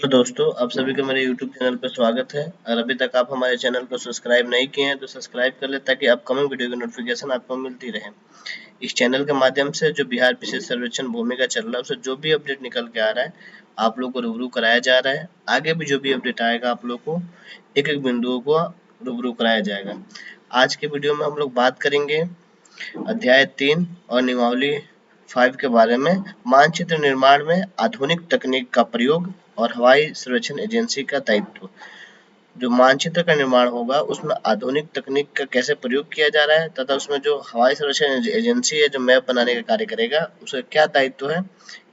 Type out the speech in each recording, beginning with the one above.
तो दोस्तों, आप सभी का मेरे YouTube चैनल पर स्वागत है। और अभी तक आप हमारे चैनल को सब्सक्राइब नहीं किए हैं तो सब्सक्राइब कर लें ताकि अपकमिंग वीडियो की नोटिफिकेशन आपको मिलती रहे। इस चैनल के माध्यम से जो बिहार विशेष सर्वेक्षण भूमि का चल रहा है, उससे जो भी अपडेट निकल के आ रहा है आप लोग को रूबरू कराया जा रहा है। आगे भी जो भी अपडेट आएगा आप लोग को एक एक बिंदुओं को रूबरू कराया जाएगा। आज के वीडियो में हम लोग बात करेंगे अध्याय 3 और नियमावली 5 के बारे में। मानचित्र निर्माण में आधुनिक तकनीक का प्रयोग और हवाई सर्वेक्षण एजेंसी का दायित्व। जो मानचित्र का निर्माण होगा उसमें आधुनिक तकनीक का कैसे प्रयोग किया जा रहा है तथा उसमें जो हवाई सर्वेक्षण एजेंसी है जो मैप बनाने का कार्य करेगा उसका क्या दायित्व है,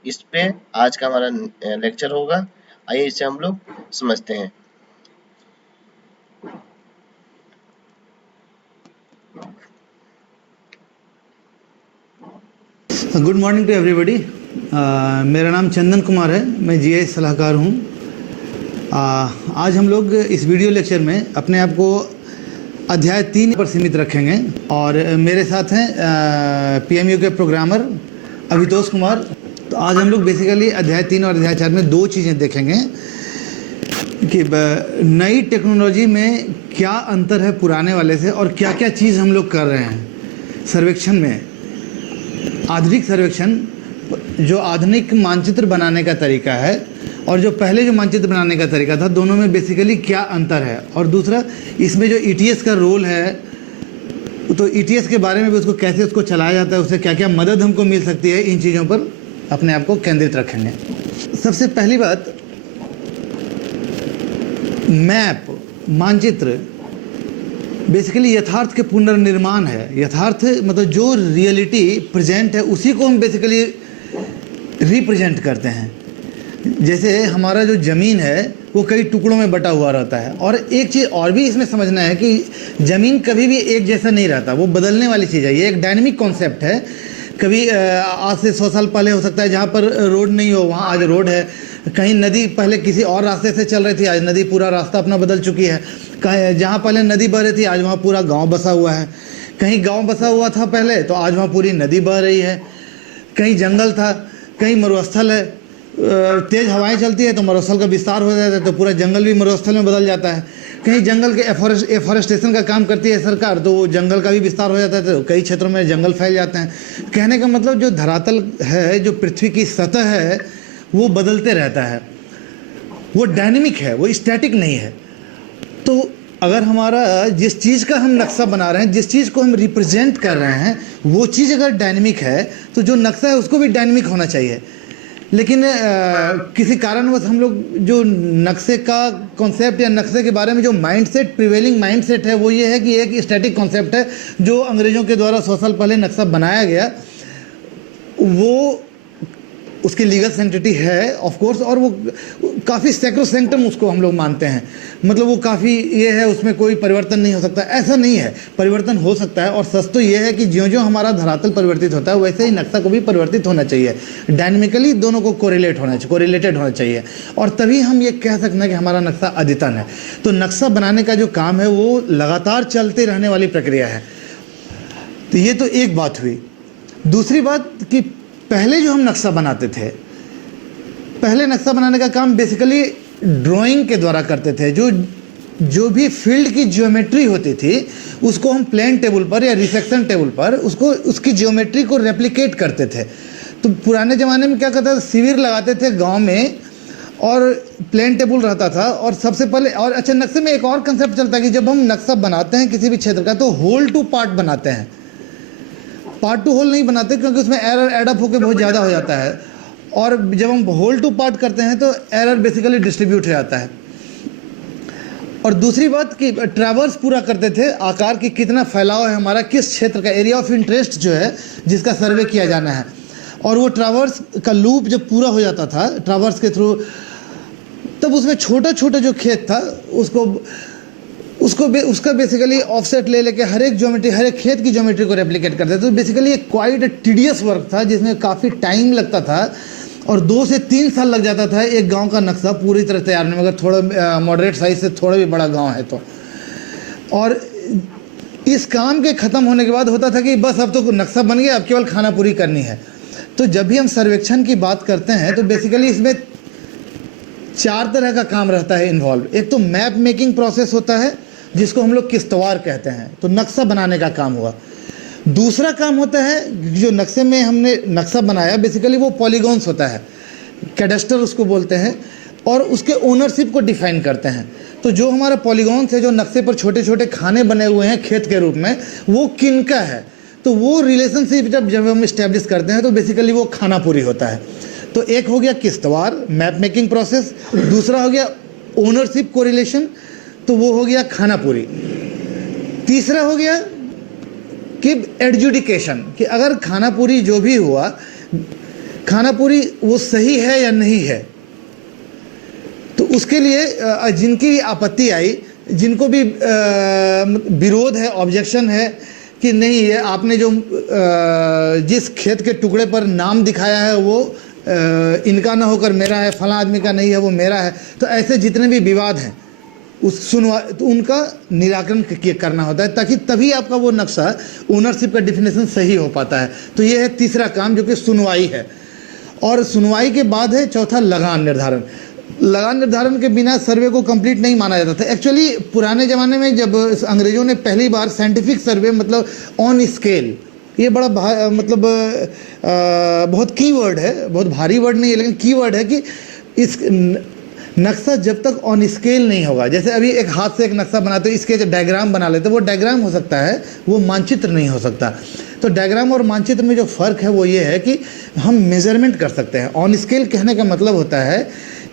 इस पे आज का हमारा लेक्चर होगा। आइए इसे हम लोग समझते हैं। Good morning to everybody. मेरा नाम चंदन कुमार है, मैं जीआईएस सलाहकार हूँ। आज हम लोग इस वीडियो लेक्चर में अपने आप को अध्याय 3 पर सीमित रखेंगे और मेरे साथ हैं पीएमयू के प्रोग्रामर अभितोष कुमार। तो आज हम लोग बेसिकली अध्याय 3 और अध्याय 4 में दो चीज़ें देखेंगे कि नई टेक्नोलॉजी में क्या अंतर है पुराने वाले से और क्या क्या चीज़ हम लोग कर रहे हैं सर्वेक्षण में। आधुनिक सर्वेक्षण जो आधुनिक मानचित्र बनाने का तरीका है और जो पहले जो मानचित्र बनाने का तरीका था, दोनों में बेसिकली क्या अंतर है। और दूसरा, इसमें जो ईटीएस का रोल है, तो ईटीएस के बारे में भी उसको कैसे उसको चलाया जाता है, उससे क्या क्या मदद हमको मिल सकती है, इन चीज़ों पर अपने आप को केंद्रित रखेंगे। सबसे पहली बात, मैप मानचित्र बेसिकली यथार्थ के पुनर्निर्माण है। यथार्थ मतलब जो रियलिटी प्रेजेंट है उसी को हम बेसिकली रिप्रेजेंट करते हैं। जैसे हमारा जो ज़मीन है वो कई टुकड़ों में बटा हुआ रहता है। और एक चीज़ और भी इसमें समझना है कि ज़मीन कभी भी एक जैसा नहीं रहता, वो बदलने वाली चीज़ है। ये एक डायनेमिक कॉन्सेप्ट है। कभी आज से 100 साल पहले हो सकता है जहाँ पर रोड नहीं हो वहाँ आज रोड है। कहीं नदी पहले किसी और रास्ते से चल रही थी, आज नदी पूरा रास्ता अपना बदल चुकी है। कहीं जहाँ पहले नदी बह रही थी आज वहाँ पूरा गांव बसा हुआ है। कहीं गांव बसा हुआ था पहले तो आज वहाँ पूरी नदी बह रही है। कहीं जंगल था, कहीं मरुस्थल है। तेज़ हवाएं चलती है तो मरुस्थल का विस्तार हो जाता है, तो पूरा जंगल भी मरुस्थल में बदल जाता है। कहीं जंगल के एफॉरेस्टेशन का काम करती है सरकार, तो वो जंगल का भी विस्तार हो जाता है, तो कई क्षेत्रों में जंगल फैल जाते हैं। कहने का मतलब जो धरातल है, जो पृथ्वी की सतह है, वो बदलते रहता है। वो डायनेमिक है, वो स्टैटिक नहीं है। तो अगर हमारा जिस चीज़ का हम नक्शा बना रहे हैं, जिस चीज़ को हम रिप्रेजेंट कर रहे हैं, वो चीज़ अगर डायनेमिक है तो जो नक्शा है उसको भी डायनेमिक होना चाहिए। लेकिन किसी कारणवश हम लोग जो नक्शे का कॉन्सेप्ट या नक्शे के बारे में जो माइंडसेट, प्रिवेलिंग माइंडसेट है, वो ये है कि एक स्टैटिक कॉन्सेप्ट है जो अंग्रेज़ों के द्वारा 100 साल पहले नक्शा बनाया गया। वो उसकी लीगल सेंटिटी है ऑफ कोर्स, और वो काफ़ी सैक्रोसैंक्टम उसको हम लोग मानते हैं। मतलब वो काफ़ी ये है, उसमें कोई परिवर्तन नहीं हो सकता। ऐसा नहीं है, परिवर्तन हो सकता है। और सच तो ये है कि ज्यों ज्यों हमारा धरातल परिवर्तित होता है वैसे ही नक्शा को भी परिवर्तित होना चाहिए। डायनेमिकली दोनों को कोरिलेटेड होना चाहिए, और तभी हम ये कह सकते हैं कि हमारा नक्शा अद्यतन है। तो नक्शा बनाने का जो काम है वो लगातार चलते रहने वाली प्रक्रिया है। तो ये तो एक बात हुई। दूसरी बात कि पहले जो हम नक्शा बनाते थे, पहले नक्शा बनाने का काम बेसिकली ड्राइंग के द्वारा करते थे। जो भी फील्ड की ज्योमेट्री होती थी उसको हम प्लेन टेबल पर या रिसेक्शन टेबल पर उसकी ज्योमेट्री को रेप्लिकेट करते थे। तो पुराने ज़माने में क्या करता था, शिविर लगाते थे गांव में और प्लेन टेबल रहता था। और सबसे पहले, और अच्छा, नक्शे में एक और कंसेप्ट चलता है कि जब हम नक्शा बनाते हैं किसी भी क्षेत्र का तो होल टू पार्ट बनाते हैं, पार्ट टू होल नहीं बनाते, क्योंकि उसमें एरर एडअप होकर बहुत ज़्यादा हो जाता है। और जब हम होल टू पार्ट करते हैं तो एरर बेसिकली डिस्ट्रीब्यूट हो जाता है। और दूसरी बात कि ट्रैवर्स पूरा करते थे, आकार की कितना फैलाव है हमारा, किस क्षेत्र का एरिया ऑफ इंटरेस्ट जो है जिसका सर्वे किया जाना है। और वो ट्रैवर्स का लूप जब पूरा हो जाता था ट्रैवर्स के थ्रू, तब उसमें छोटा छोटा जो खेत था उसका बेसिकली ऑफसेट ले लेके हर एक ज्योमेट्री, हर एक खेत की ज्योमेट्री को रेप्लिकेट करते थे। तो बेसिकली एक क्वाइट टीडियस वर्क था जिसमें काफ़ी टाइम लगता था और 2 से 3 साल लग जाता था एक गांव का नक्शा पूरी तरह तैयार होने में, अगर थोड़ा मॉडरेट साइज से थोड़ा भी बड़ा गांव है तो। और इस काम के ख़त्म होने के बाद होता था कि बस अब तो नक्शा बन गया, अब केवल खाना पूरी करनी है। तो जब भी हम सर्वेक्षण की बात करते हैं तो बेसिकली इसमें 4 तरह का काम रहता है इन्वॉल्व। एक तो मैप मेकिंग प्रोसेस होता है जिसको हम लोग किश्तवाड़ कहते हैं, तो नक्शा बनाने का काम हुआ। दूसरा काम होता है जो नक्शे में हमने नक्शा बनाया, बेसिकली वो पॉलीगॉन्स होता है, कैडेस्टर उसको बोलते हैं, और उसके ओनरशिप को डिफाइन करते हैं। तो जो हमारा पॉलीगॉन्स है, जो नक्शे पर छोटे छोटे खाने बने हुए हैं खेत के रूप में, वो किनका है, तो वो रिलेशनशिप जब हम इस्टेब्लिश करते हैं तो बेसिकली वो खानापुरी होता है। तो एक हो गया किश्तवाड़ मैप मेकिंग प्रोसेस, दूसरा हो गया ओनरशिप कोरिलेशन, तो वो हो गया खानापुरी। तीसरा हो गया कि एडजुडिकेशन, कि अगर खानापुरी जो भी हुआ, खानापुरी वो सही है या नहीं है। तो उसके लिए जिनकी भी आपत्ति आई, जिनको भी विरोध है, ऑब्जेक्शन है कि नहीं ये आपने जो जिस खेत के टुकड़े पर नाम दिखाया है वो इनका ना होकर मेरा है, फला आदमी का नहीं है वो मेरा है, तो ऐसे जितने भी विवाद हैं उस तो उनका निराकरण करना होता है, ताकि तभी आपका वो नक्शा ओनरशिप का डिफिनेशन सही हो पाता है। तो ये है तीसरा काम जो कि सुनवाई है। और सुनवाई के बाद है चौथा लगान निर्धारण। लगान निर्धारण के बिना सर्वे को कंप्लीट नहीं माना जाता था। एक्चुअली पुराने ज़माने में जब अंग्रेज़ों ने पहली बार साइंटिफिक सर्वे मतलब ऑन स्केल, ये बड़ा मतलब बहुत की वर्ड है, बहुत भारी वर्ड नहीं है लेकिन की वर्ड है कि इस नक्शा जब तक ऑन स्केल नहीं होगा, जैसे अभी एक हाथ से एक नक्शा बनाते हो, इसके जो डायग्राम बना लेते, वो डायग्राम हो सकता है, वो मानचित्र नहीं हो सकता। तो डायग्राम और मानचित्र में जो फ़र्क है वो ये है कि हम मेजरमेंट कर सकते हैं। ऑन स्केल कहने का मतलब होता है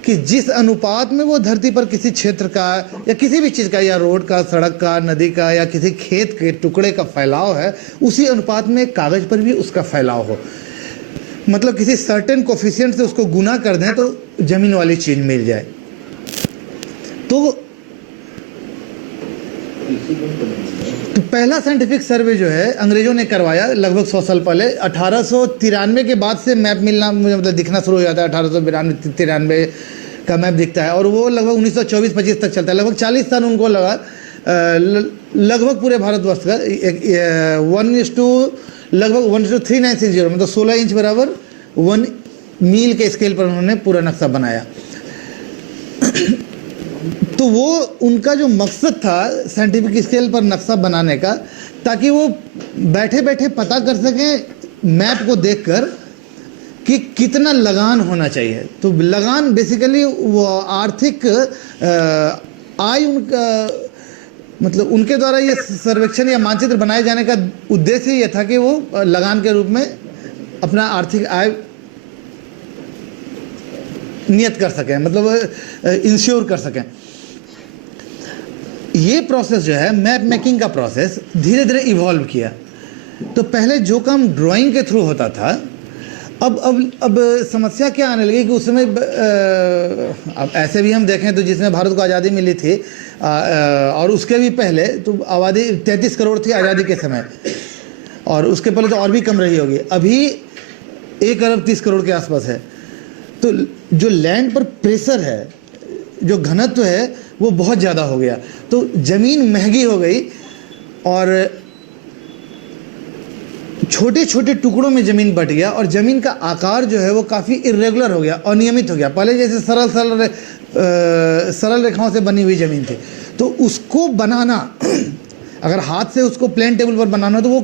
कि जिस अनुपात में वो धरती पर किसी क्षेत्र का या किसी भी चीज़ का, या रोड का, सड़क का, नदी का, या किसी खेत के टुकड़े का फैलाव है, उसी अनुपात में कागज़ पर भी उसका फैलाव हो। मतलब किसी सर्टेन कोफिशिएंट से उसको गुना कर दें तो ज़मीन वाली चीज़ मिल जाए। तो पहला साइंटिफिक सर्वे जो है अंग्रेज़ों ने करवाया लगभग 100 साल पहले। 1893 के बाद से मैप मिलना मतलब दिखना शुरू हो जाता है। 1893 का मैप दिखता है और वो लगभग 1924-25 तक चलता है। लगभग 40 साल उनको लगा लगभग पूरे भारतवर्ष का लगभग 1:3960 मतलब 16 इंच बराबर 1 मील के स्केल पर उन्होंने पूरा नक्शा बनाया। तो वो उनका जो मकसद था साइंटिफिक स्केल पर नक्शा बनाने का, ताकि वो बैठे बैठे पता कर सकें मैप को देखकर कि कितना लगान होना चाहिए। तो लगान बेसिकली वो आर्थिक आय उनका मतलब उनके द्वारा ये सर्वेक्षण या मानचित्र बनाए जाने का उद्देश्य ये था कि वो लगान के रूप में अपना आर्थिक आय नियत कर सकें, मतलब इंश्योर कर सकें। ये प्रोसेस जो है मैप मेकिंग का प्रोसेस धीरे धीरे इवॉल्व किया। तो पहले जो काम ड्राइंग के थ्रू होता था, अब समस्या क्या आने लगी कि उस समय अब ऐसे भी हम देखें तो जिसमें भारत को आज़ादी मिली थी और उसके भी पहले तो आबादी 33 करोड़ थी आज़ादी के समय, और उसके पहले तो और भी कम रही होगी। अभी 1 अरब 30 करोड़ के आसपास है। तो जो लैंड पर प्रेशर है, जो घनत्व है वो बहुत ज़्यादा हो गया, तो ज़मीन महंगी हो गई और छोटे छोटे टुकड़ों में ज़मीन बट गया और ज़मीन का आकार जो है वो काफ़ी इर्रेगुलर हो गया, अनियमित हो गया। पहले जैसे सरल रेखाओं से बनी हुई ज़मीन थी, तो उसको बनाना अगर हाथ से उसको प्लेन टेबल पर बनाना तो वो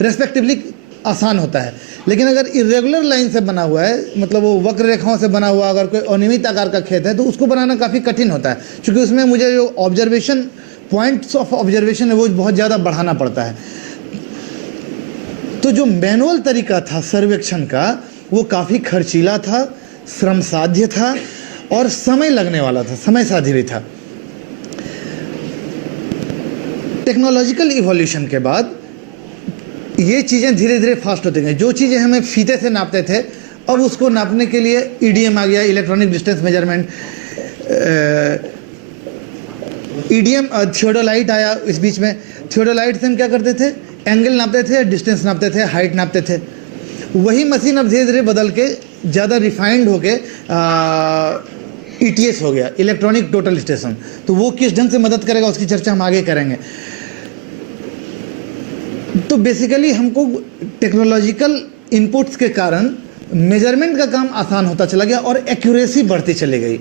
रेस्पेक्टिवली आसान होता है। लेकिन अगर इरेगुलर लाइन से बना हुआ है, मतलब वो वक्र रेखाओं से बना हुआ, अगर कोई अनियमित आकार का खेत है तो उसको बनाना काफ़ी कठिन होता है, क्योंकि उसमें मुझे जो ऑब्जर्वेशन पॉइंट्स ऑफ ऑब्जर्वेशन है वो बहुत ज़्यादा बढ़ाना पड़ता है। तो जो मैनुअल तरीका था सर्वेक्षण का वो काफ़ी खर्चीला था, श्रम साध्य था और समय लगने वाला था, समय साध्य भी था। टेक्नोलॉजिकल इवोल्यूशन के बाद ये चीज़ें धीरे धीरे फास्ट होती गई। जो चीज़ें हमें फीते से नापते थे, अब उसको नापने के लिए ईडीएम आ गया, electronic distance measurement. EDM theodolite आया इस बीच में। थियोडोलाइट से हम क्या करते थे, एंगल नापते थे, डिस्टेंस नापते थे, हाइट नापते थे। वही मशीन अब धीरे धीरे बदल के ज़्यादा रिफाइंड होके ETS हो गया, इलेक्ट्रॉनिक टोटल स्टेशन। तो वो किस ढंग से मदद करेगा उसकी चर्चा हम आगे करेंगे। तो बेसिकली हमको टेक्नोलॉजिकल इनपुट्स के कारण मेजरमेंट का काम आसान होता चला गया और एक्यूरेसी बढ़ती चली गई।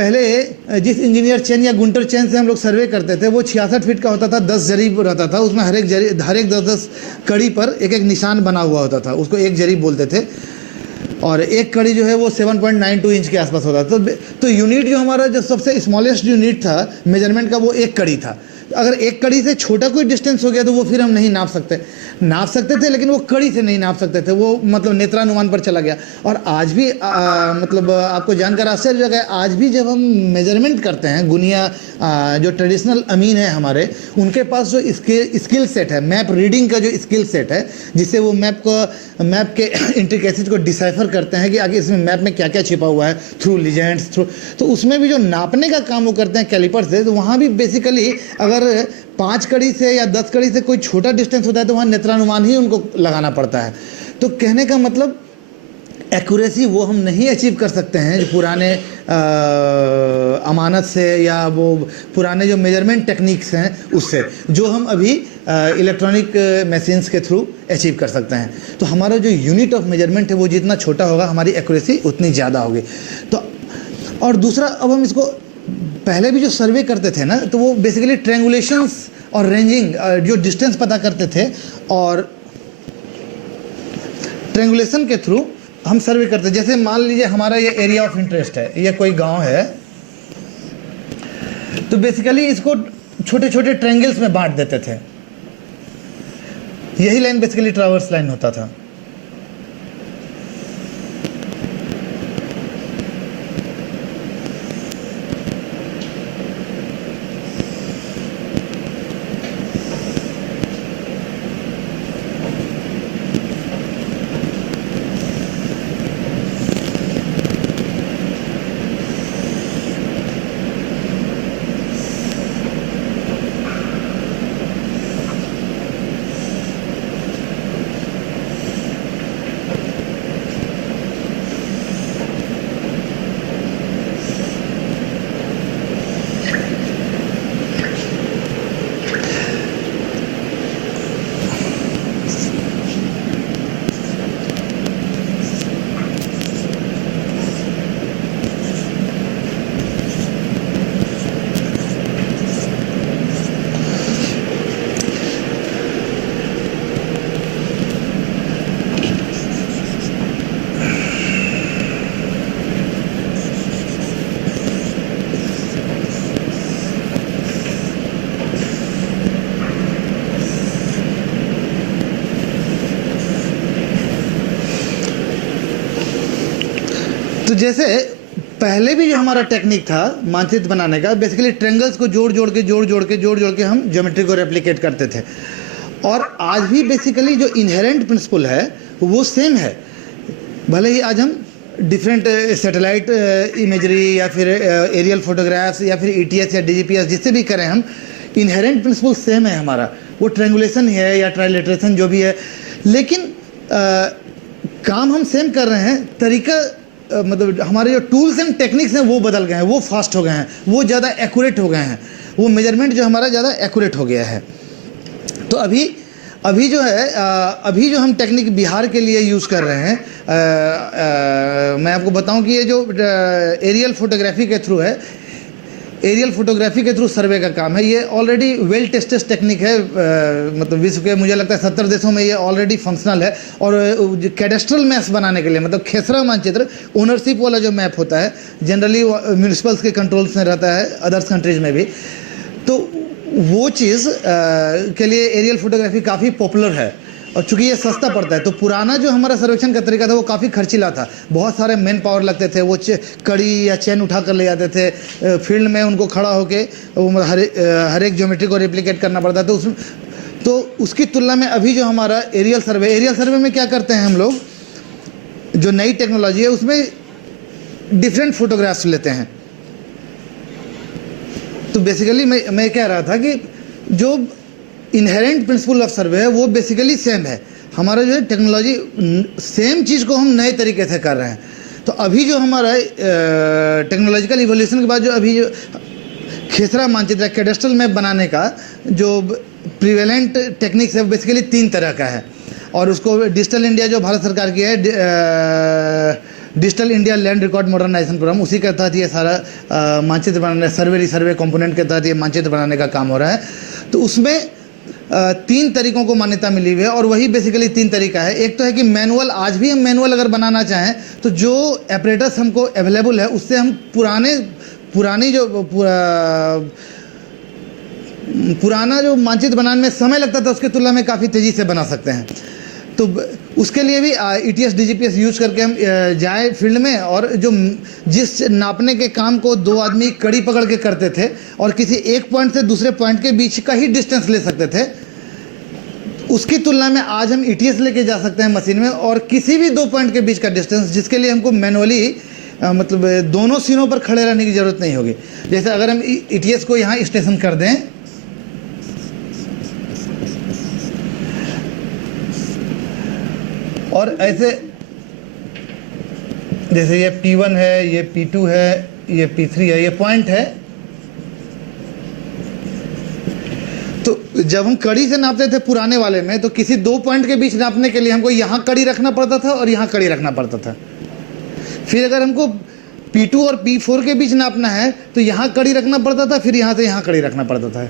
पहले जिस इंजीनियर चेन या गुंटर चेन से हम लोग सर्वे करते थे वो 66 फीट का होता था, 10 जरी रहता था, उसमें हर एक 10-10 कड़ी पर एक एक निशान बना हुआ होता था, उसको एक जरी बोलते थे। और एक कड़ी जो है वो 7.92 इंच के आसपास होता था। तो यूनिट जो हमारा जो सबसे स्मॉलेस्ट यूनिट था मेजरमेंट का वो एक कड़ी था। अगर एक कड़ी से छोटा कोई डिस्टेंस हो गया तो वो फिर हम नहीं नाप सकते थे, लेकिन वो कड़ी से नहीं नाप सकते थे, वो मतलब नेत्रानुमान पर चला गया। और आज भी मतलब आपको जानकर आश्चर्य लगेगा, आज भी जब हम मेजरमेंट करते हैं, गुनिया जो ट्रेडिशनल अमीन है हमारे, उनके पास जो स्किल सेट है, मैप रीडिंग का जो स्किल सेट है, जिससे वो मैप के इंट्रिकेसीज को डिसाइफर करते हैं कि आगे इसमें मैप में क्या क्या छिपा हुआ है थ्रू लीजेंड्स थ्रू, तो उसमें भी जो नापने का काम वो करते हैं कैलिपर से, तो वहाँ भी बेसिकली अगर 5 कड़ी से या 10 कड़ी से कोई छोटा डिस्टेंस होता है तो वहाँ नेत्रानुमान ही उनको लगाना पड़ता है। तो कहने का मतलब एक्यूरेसी वो हम नहीं अचीव कर सकते हैं जो पुराने अमानत से या वो पुराने जो मेजरमेंट टेक्निक्स हैं उससे, जो हम अभी इलेक्ट्रॉनिक मशीन्स के थ्रू अचीव कर सकते हैं। तो हमारा जो यूनिट ऑफ मेजरमेंट है वो जितना छोटा होगा हमारी एक्यूरेसी उतनी ज़्यादा होगी। तो और दूसरा, अब हम इसको पहले भी जो सर्वे करते थे ना, तो वो बेसिकली ट्रैंगुलेशंस और रेंजिंग जो डिस्टेंस पता करते थे, और ट्रैंगुलेशन के थ्रू हम सर्वे करते। जैसे मान लीजिए हमारा ये एरिया ऑफ इंटरेस्ट है, ये कोई गांव है, तो बेसिकली इसको छोटे छोटे ट्रायंगल्स में बांट देते थे। यही लाइन बेसिकली ट्रावर्स लाइन होता था। तो जैसे पहले भी जो हमारा टेक्निक था मानचित्र बनाने का, बेसिकली ट्रेंगल्स को जोड़ जोड़ के हम ज्योमेट्री को रेप्लिकेट करते थे। और आज भी बेसिकली जो इनहेरेंट प्रिंसिपल है वो सेम है। भले ही आज हम डिफरेंट सैटेलाइट इमेजरी या फिर एरियल फोटोग्राफ्स या फिर ETS या DGPS जिससे भी करें हम, इनहेरेंट प्रिंसिपल सेम है हमारा, वो ट्रायंगुलेशन है या ट्राइलेटरेशन जो भी है। लेकिन काम हम सेम कर रहे हैं, तरीका मतलब हमारे जो टूल्स एंड टेक्निक्स हैं वो बदल गए हैं, वो फास्ट हो गए हैं, वो ज़्यादा एक्यूरेट हो गए हैं, वो मेजरमेंट जो हमारा ज़्यादा एक्यूरेट हो गया है। तो अभी जो है अभी जो हम टेक्निक बिहार के लिए यूज़ कर रहे हैं, मैं आपको बताऊं कि ये जो एरियल फोटोग्राफी के थ्रू है, एरियल फोटोग्राफी के थ्रू सर्वे का काम है, ये ऑलरेडी वेल टेस्टेड टेक्निक है। मतलब विश्व के मुझे लगता है 70 देशों में ये ऑलरेडी फंक्शनल है। और कैडेस्ट्रल मैप्स बनाने के लिए, मतलब खेसरा मानचित्र ओनरशिप वाला जो मैप होता है, जनरली म्यूनिसिपल्स के कंट्रोल्स में रहता है, अदर्स कंट्रीज में भी, तो वो चीज़ के लिए एरियल फोटोग्राफी काफ़ी पॉपुलर है। और चूंकि ये सस्ता पड़ता है, तो पुराना जो हमारा सर्वेक्षण का तरीका था वो काफ़ी खर्चीला था, बहुत सारे मैन पावर लगते थे, वो कड़ी या चैन उठा कर ले जाते थे फील्ड में, उनको खड़ा होके वो हर एक ज्योमेट्री को रेप्लिकेट करना पड़ता था। तो उसकी तुलना में अभी जो हमारा एरियल सर्वे में क्या करते हैं हम लोग, जो नई टेक्नोलॉजी है उसमें डिफरेंट फोटोग्राफ्स लेते हैं। तो बेसिकली मैं कह रहा था कि जो इनहेरेंट प्रिंसिपल ऑफ सर्वे है वो बेसिकली सेम है। हमारा जो है टेक्नोलॉजी सेम चीज़ को हम नए तरीके से कर रहे हैं। तो अभी जो हमारा टेक्नोलॉजिकल इवोल्यूशन के बाद जो अभी जो खेसरा मानचित्र कैडेस्ट्रल मैप बनाने का जो प्रिवेलेंट टेक्निक्स है बेसिकली 3 तरह का है। और उसको डिजिटल इंडिया जो भारत सरकार की है digital India land record modernisation programme, उसी के तहत ये सारा मानचित्र बनाने, सर्वे कंपोनेंट के तहत ये मानचित्र बनाने का काम हो रहा है। तो उसमें 3 तरीकों को मान्यता मिली हुई है, और वही बेसिकली 3 तरीका है। एक तो है कि मैनुअल, आज भी हम मैनुअल अगर बनाना चाहें तो जो एपरेटस हमको अवेलेबल है उससे हम पुराना जो मानचित्र बनाने में समय लगता था उसकी तुलना में काफ़ी तेज़ी से बना सकते हैं। तो उसके लिए भी ETS DGPS यूज करके हम जाए फील्ड में, और जो जिस नापने के काम को 2 आदमी कड़ी पकड़ के करते थे और किसी एक पॉइंट से दूसरे पॉइंट के बीच का ही डिस्टेंस ले सकते थे, उसकी तुलना में आज हम ETS लेके जा सकते हैं मशीन में, और किसी भी 2 पॉइंट के बीच का डिस्टेंस, जिसके लिए हमको मैनुअली मतलब दोनों सीनों पर खड़े रहने की ज़रूरत नहीं होगी। जैसे अगर हम ETS को यहाँ स्टेशन कर दें, और ऐसे जैसे ये P1 है, ये P2 है, ये P3 है, ये पॉइंट है, तो जब हम कड़ी से नापते थे पुराने वाले में, तो किसी 2 पॉइंट के बीच नापने के लिए हमको यहाँ कड़ी रखना पड़ता था और यहाँ कड़ी रखना पड़ता था। फिर अगर हमको P2 और P4 के बीच नापना है तो यहाँ कड़ी रखना पड़ता था, फिर यहाँ से यहाँ कड़ी रखना पड़ता था।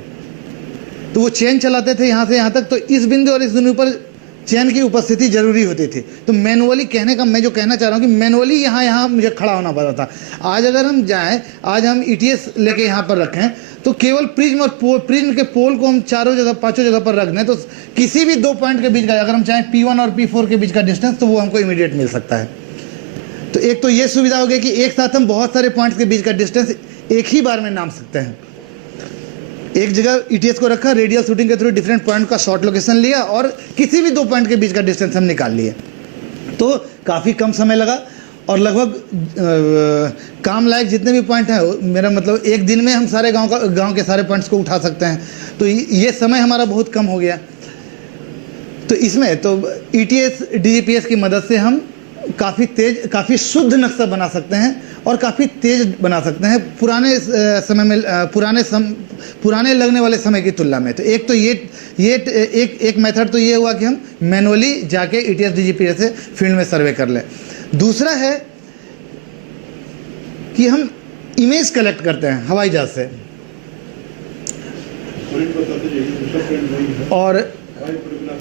तो वो चेन चलाते थे यहाँ से यहाँ तक, तो इस बिंदु और इस बिंदु पर चेन की उपस्थिति जरूरी होती थी। तो मैनुअली कहने का मैं जो कहना चाह रहा हूँ कि मैनुअली यहाँ मुझे खड़ा होना पड़ता था। आज अगर हम जाएं, आज हम ETS लेके यहाँ पर रखें, तो केवल प्रिज्म और प्रिज्म के पोल को हम 5 जगह पर रख दें, तो किसी भी 2 पॉइंट के बीच का, अगर हम चाहें P1 और P4 के बीच का डिस्टेंस, तो वो हमको इमीडिएट मिल सकता है। तो एक तो ये सुविधा हो गई कि एक साथ हम बहुत सारे पॉइंट्स के बीच का डिस्टेंस एक ही बार में नाप सकते हैं। एक जगह ETS को रखा, रेडियल शूटिंग के थ्रू डिफरेंट पॉइंट का शॉर्ट लोकेशन लिया, और किसी भी 2 पॉइंट के बीच का डिस्टेंस हम निकाल लिए। तो काफ़ी कम समय लगा, और लगभग काम लायक जितने भी पॉइंट हैं, मेरा मतलब एक दिन में हम सारे गांव के सारे पॉइंट्स को उठा सकते हैं। तो ये समय हमारा बहुत कम हो गया। तो इसमें तो ETS DGPS की मदद से हम काफ़ी तेज, काफ़ी शुद्ध नक्शा बना सकते हैं और काफ़ी तेज बना सकते हैं पुराने समय में, पुराने लगने वाले समय की तुलना में। तो एक तो ये एक मेथड तो ये हुआ कि हम मैनुअली जाके ETS DGPS से फील्ड में सर्वे कर लें। दूसरा है कि हम इमेज कलेक्ट करते हैं हवाई जहाज से, और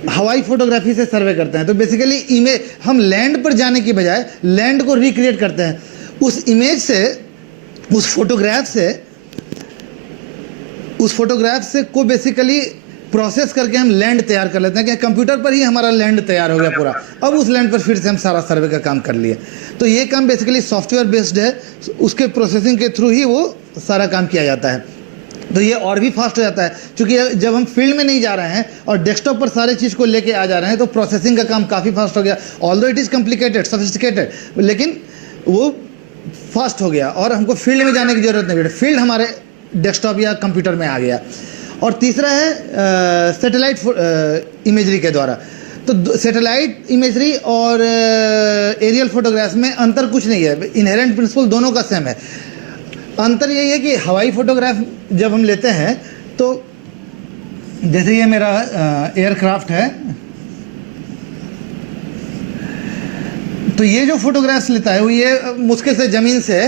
हवाई फोटोग्राफी से सर्वे करते हैं। तो बेसिकली इमेज, हम लैंड पर जाने की बजाय लैंड को रिक्रिएट करते हैं। उस इमेज से, उस फोटोग्राफ से को बेसिकली प्रोसेस करके हम लैंड तैयार कर लेते हैं कि कंप्यूटर पर ही हमारा लैंड तैयार हो गया पूरा। अब उस लैंड पर फिर से हम सारा सर्वे का काम कर लिए। तो ये काम बेसिकली सॉफ्टवेयर बेस्ड है, उसके प्रोसेसिंग के थ्रू ही वो सारा काम किया जाता है। तो ये और भी फास्ट हो जाता है, क्योंकि जब हम फील्ड में नहीं जा रहे हैं और डेस्कटॉप पर सारे चीज़ को लेके आ जा रहे हैं, तो प्रोसेसिंग का काम काफ़ी फास्ट हो गया। Although it is complicated, sophisticated, लेकिन वो फास्ट हो गया और हमको फील्ड में जाने की ज़रूरत नहीं पड़ी। फील्ड हमारे डेस्कटॉप या कंप्यूटर में आ गया। और तीसरा है सैटेलाइट इमेजरी के द्वारा। तो सैटेलाइट इमेजरी और एरियल फोटोग्राफ्स में अंतर कुछ नहीं है, इनहेरेंट प्रिंसिपल दोनों का सेम है। अंतर यही है कि हवाई फोटोग्राफ जब हम लेते हैं, तो जैसे ये मेरा एयरक्राफ्ट है, तो ये जो फोटोग्राफ्स लेता है वो ये मुश्किल से ज़मीन से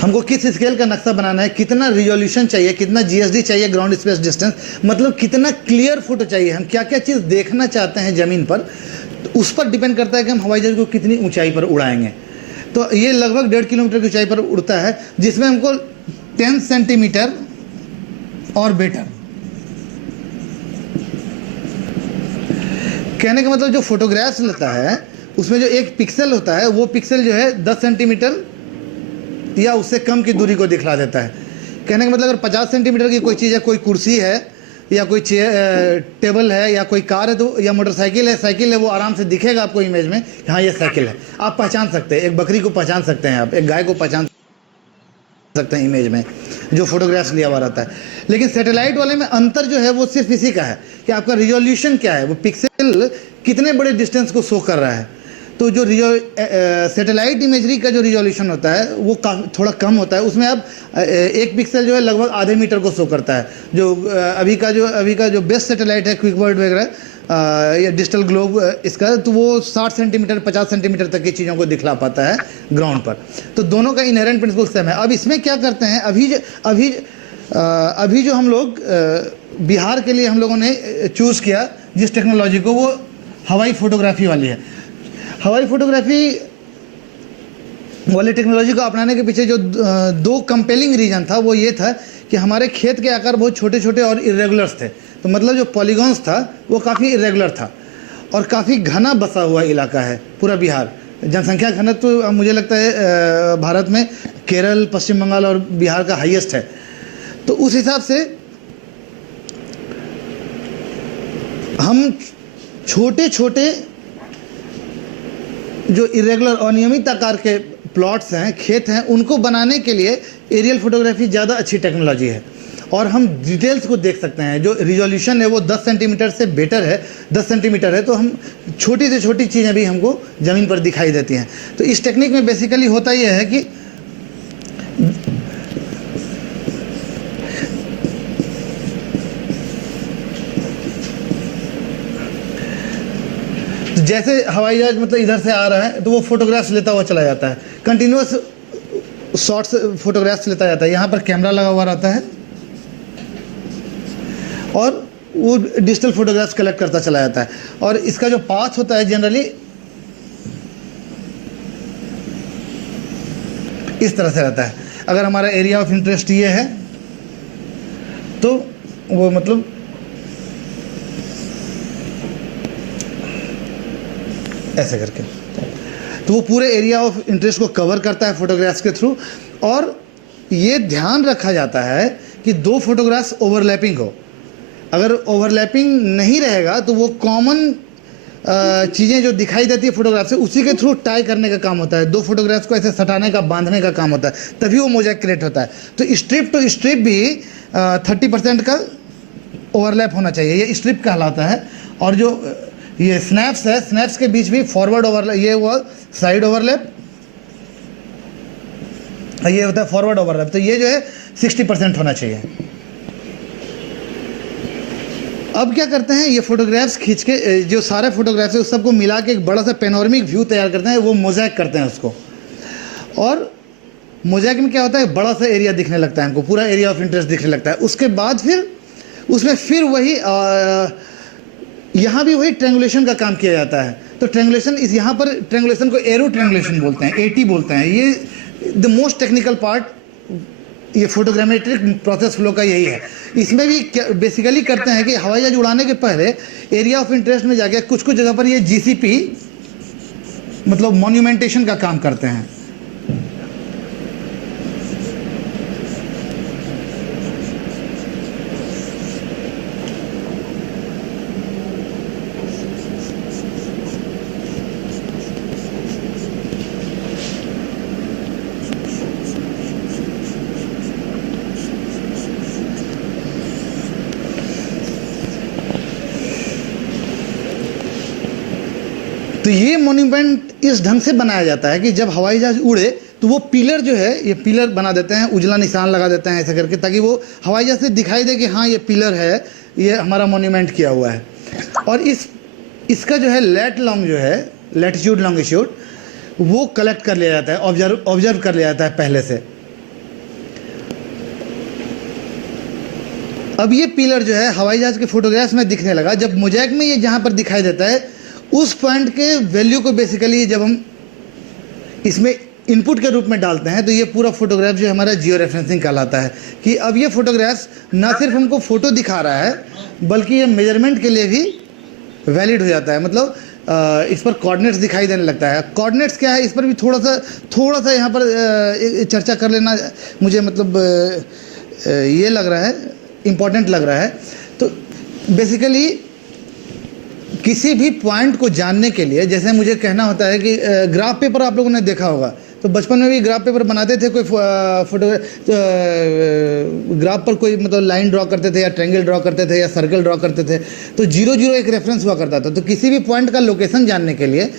हमको किस स्केल का नक्शा बनाना है, कितना रिजोल्यूशन चाहिए, कितना GSD चाहिए, ग्राउंड स्पेस डिस्टेंस, मतलब कितना क्लियर फोटो चाहिए, हम क्या क्या चीज़ देखना चाहते हैं ज़मीन पर, तो उस पर डिपेंड करता है कि हम हवाई जहाज को कितनी ऊंचाई पर उड़ाएंगे। तो ये लगभग 1.5 किलोमीटर की ऊंचाई पर उड़ता है, जिसमें हमको 10 सेंटीमीटर और बेटर, कहने का मतलब जो फोटोग्राफ्स लेता है उसमें जो एक पिक्सल होता है, वो पिक्सल जो है 10 सेंटीमीटर या उससे कम की दूरी को दिखला देता है। कहने का मतलब अगर 50 सेंटीमीटर की कोई चीज़ है, कोई कुर्सी है या कोई टेबल है या कोई कार है, तो या मोटरसाइकिल है, साइकिल है, वो आराम से दिखेगा आपको इमेज में, हाँ ये साइकिल है। आप पहचान सकते हैं, एक बकरी को पहचान सकते हैं, आप एक गाय को पहचान सकते हैं इमेज में, जो फोटोग्राफ्स लिया हुआ रहता है। लेकिन सैटेलाइट वाले में अंतर जो है वो सिर्फ इसी का है कि आपका रिजोल्यूशन क्या है, वो पिक्सल कितने बड़े डिस्टेंस को शो कर रहा है। तो जो सैटेलाइट इमेजरी का जो रिजोल्यूशन होता है वो थोड़ा कम होता है, उसमें अब एक पिक्सल जो है लगभग आधे मीटर को शो करता है। जो अभी का जो बेस्ट सैटेलाइट है, क्विकबर्ड वगैरह, या डिजिटल ग्लोब इसका, तो वो 60 सेंटीमीटर 50 सेंटीमीटर तक की चीज़ों को दिखला पाता है ग्राउंड पर। तो दोनों का इनहेरेंट प्रिंसिपल सेम है। अब इसमें क्या करते हैं, अभी जो हम लोग बिहार के लिए हम लोगों ने चूज़ किया जिस टेक्नोलॉजी को, वो हवाई फोटोग्राफी वाली है। हवाई फोटोग्राफी वाली टेक्नोलॉजी को अपनाने के पीछे जो दो कंपेलिंग रीजन था वो ये था कि हमारे खेत के आकार बहुत छोटे छोटे और इरेगुलर्स थे। तो मतलब जो पॉलीगॉन्स था वो काफ़ी इरेगुलर था और काफ़ी घना बसा हुआ इलाका है पूरा बिहार। जनसंख्या घनत्व तो मुझे लगता है भारत में केरल, पश्चिम बंगाल और बिहार का हाईएस्ट है। तो उस हिसाब से हम छोटे छोटे जो इरेगुलर अनियमित आकार के प्लॉट्स हैं, खेत हैं, उनको बनाने के लिए एरियल फोटोग्राफी ज़्यादा अच्छी टेक्नोलॉजी है और हम डिटेल्स को देख सकते हैं। जो रिजोल्यूशन है वो 10 सेंटीमीटर से बेटर है, 10 सेंटीमीटर है, तो हम छोटी से छोटी चीज़ें भी हमको ज़मीन पर दिखाई देती हैं। तो इस टेक्निक में बेसिकली होता यह है कि जैसे हवाई जहाज मतलब इधर से आ रहा है तो वो फोटोग्राफ्स लेता हुआ चला जाता है, कंटिन्यूअस शॉट्स फोटोग्राफ्स लेता जाता है। यहाँ पर कैमरा लगा हुआ रहता है और वो डिजिटल फोटोग्राफ्स कलेक्ट करता चला जाता है। और इसका जो पाथ होता है जनरली इस तरह से रहता है। अगर हमारा एरिया ऑफ इंटरेस्ट ये है तो वो मतलब ऐसे करके, तो वो पूरे एरिया ऑफ इंटरेस्ट को कवर करता है फोटोग्राफ्स के थ्रू। और ये ध्यान रखा जाता है कि दो फोटोग्राफ्स ओवरलैपिंग हो। अगर ओवरलैपिंग नहीं रहेगा तो वो कॉमन चीज़ें जो दिखाई देती है फोटोग्राफ से उसी के थ्रू टाई करने का काम होता है। दो फोटोग्राफ्स को ऐसे सटाने का, बांधने का काम होता है, तभी वो मोज़ेक क्रिएट होता है। तो स्ट्रिप टू स्ट्रिप भी 30% का ओवरलैप होना चाहिए, ये स्ट्रिप कहलाता है। और जो ये स्नैप्स है, स्नैप्स के बीच भी फॉरवर्ड ओवरलैप, ये हुआ साइड ओवरलैप, ये होता है फॉरवर्ड ओवरलैप। तो ये जो है 60% होना चाहिए। अब क्या करते हैं, ये फोटोग्राफ्स खींच के, जो सारे फोटोग्राफ्स है उस सबको मिला के एक बड़ा सा पेनोरमिक व्यू तैयार करते हैं, वो मोज़ेक करते हैं उसको। और मोज़ेक में क्या होता है, बड़ा सा एरिया दिखने लगता है हमको, पूरा एरिया ऑफ इंटरेस्ट दिखने लगता है। उसके बाद फिर उसमें फिर वही यहाँ भी वही ट्रेंगुलेशन का काम किया जाता है। तो ट्रेंगुलेशन इस यहाँ पर ट्रेंगुलेशन को एरो ट्रेंगुलेशन बोलते हैं, एटी बोलते हैं। ये द मोस्ट टेक्निकल पार्ट ये फोटोग्रामेट्रिक प्रोसेस फ्लो का यही है। इसमें भी बेसिकली करते हैं कि हवाई जहाज उड़ाने के पहले एरिया ऑफ इंटरेस्ट में जाके कुछ कुछ जगह पर ये जीसीपी मतलब मॉन्यूमेंटेशन का काम करते हैं। तो ये मॉन्यूमेंट इस ढंग से बनाया जाता है कि जब हवाई जहाज उड़े तो वो पिलर जो है, ये पिलर बना देते हैं, उजला निशान लगा देते हैं ऐसे करके, ताकि वो हवाई जहाज से दिखाई दे कि हाँ ये पिलर है, ये हमारा मॉन्यूमेंट किया हुआ है। और इसका जो है लेट लॉन्ग जो है, लैटिट्यूड लॉन्गिट्यूड, वो कलेक्ट कर लिया जाता है, ऑब्जर्व कर लिया जाता है पहले से। अब ये पिलर जो है हवाई जहाज के फोटोग्राफ्स में दिखने लगा। जब मोज़ेक में ये जहाँ पर दिखाई देता है उस पॉइंट के वैल्यू को बेसिकली जब हम इसमें इनपुट के रूप में डालते हैं तो ये पूरा फोटोग्राफ जो हमारा जियो रेफरेंसिंग कहलाता है। कि अब ये फोटोग्राफ्स ना सिर्फ हमको फ़ोटो दिखा रहा है बल्कि ये मेजरमेंट के लिए भी वैलिड हो जाता है। मतलब इस पर कोऑर्डिनेट्स दिखाई देने लगता है। कोऑर्डिनेट्स क्या है, इस पर भी थोड़ा सा यहाँ पर चर्चा कर लेना मुझे मतलब ये लग रहा है, इम्पोर्टेंट लग रहा है। तो बेसिकली किसी भी पॉइंट को जानने के लिए, जैसे मुझे कहना होता है कि ग्राफ पेपर आप लोगों ने देखा होगा, तो बचपन में भी ग्राफ पेपर बनाते थे। कोई फोटो ग्राफ पर कोई मतलब लाइन ड्रॉ करते थे या ट्रायंगल ड्रॉ करते थे या सर्कल ड्रॉ करते थे, तो 0 0 एक रेफरेंस हुआ करता था। तो किसी भी पॉइंट का लोकेशन जानने के लिए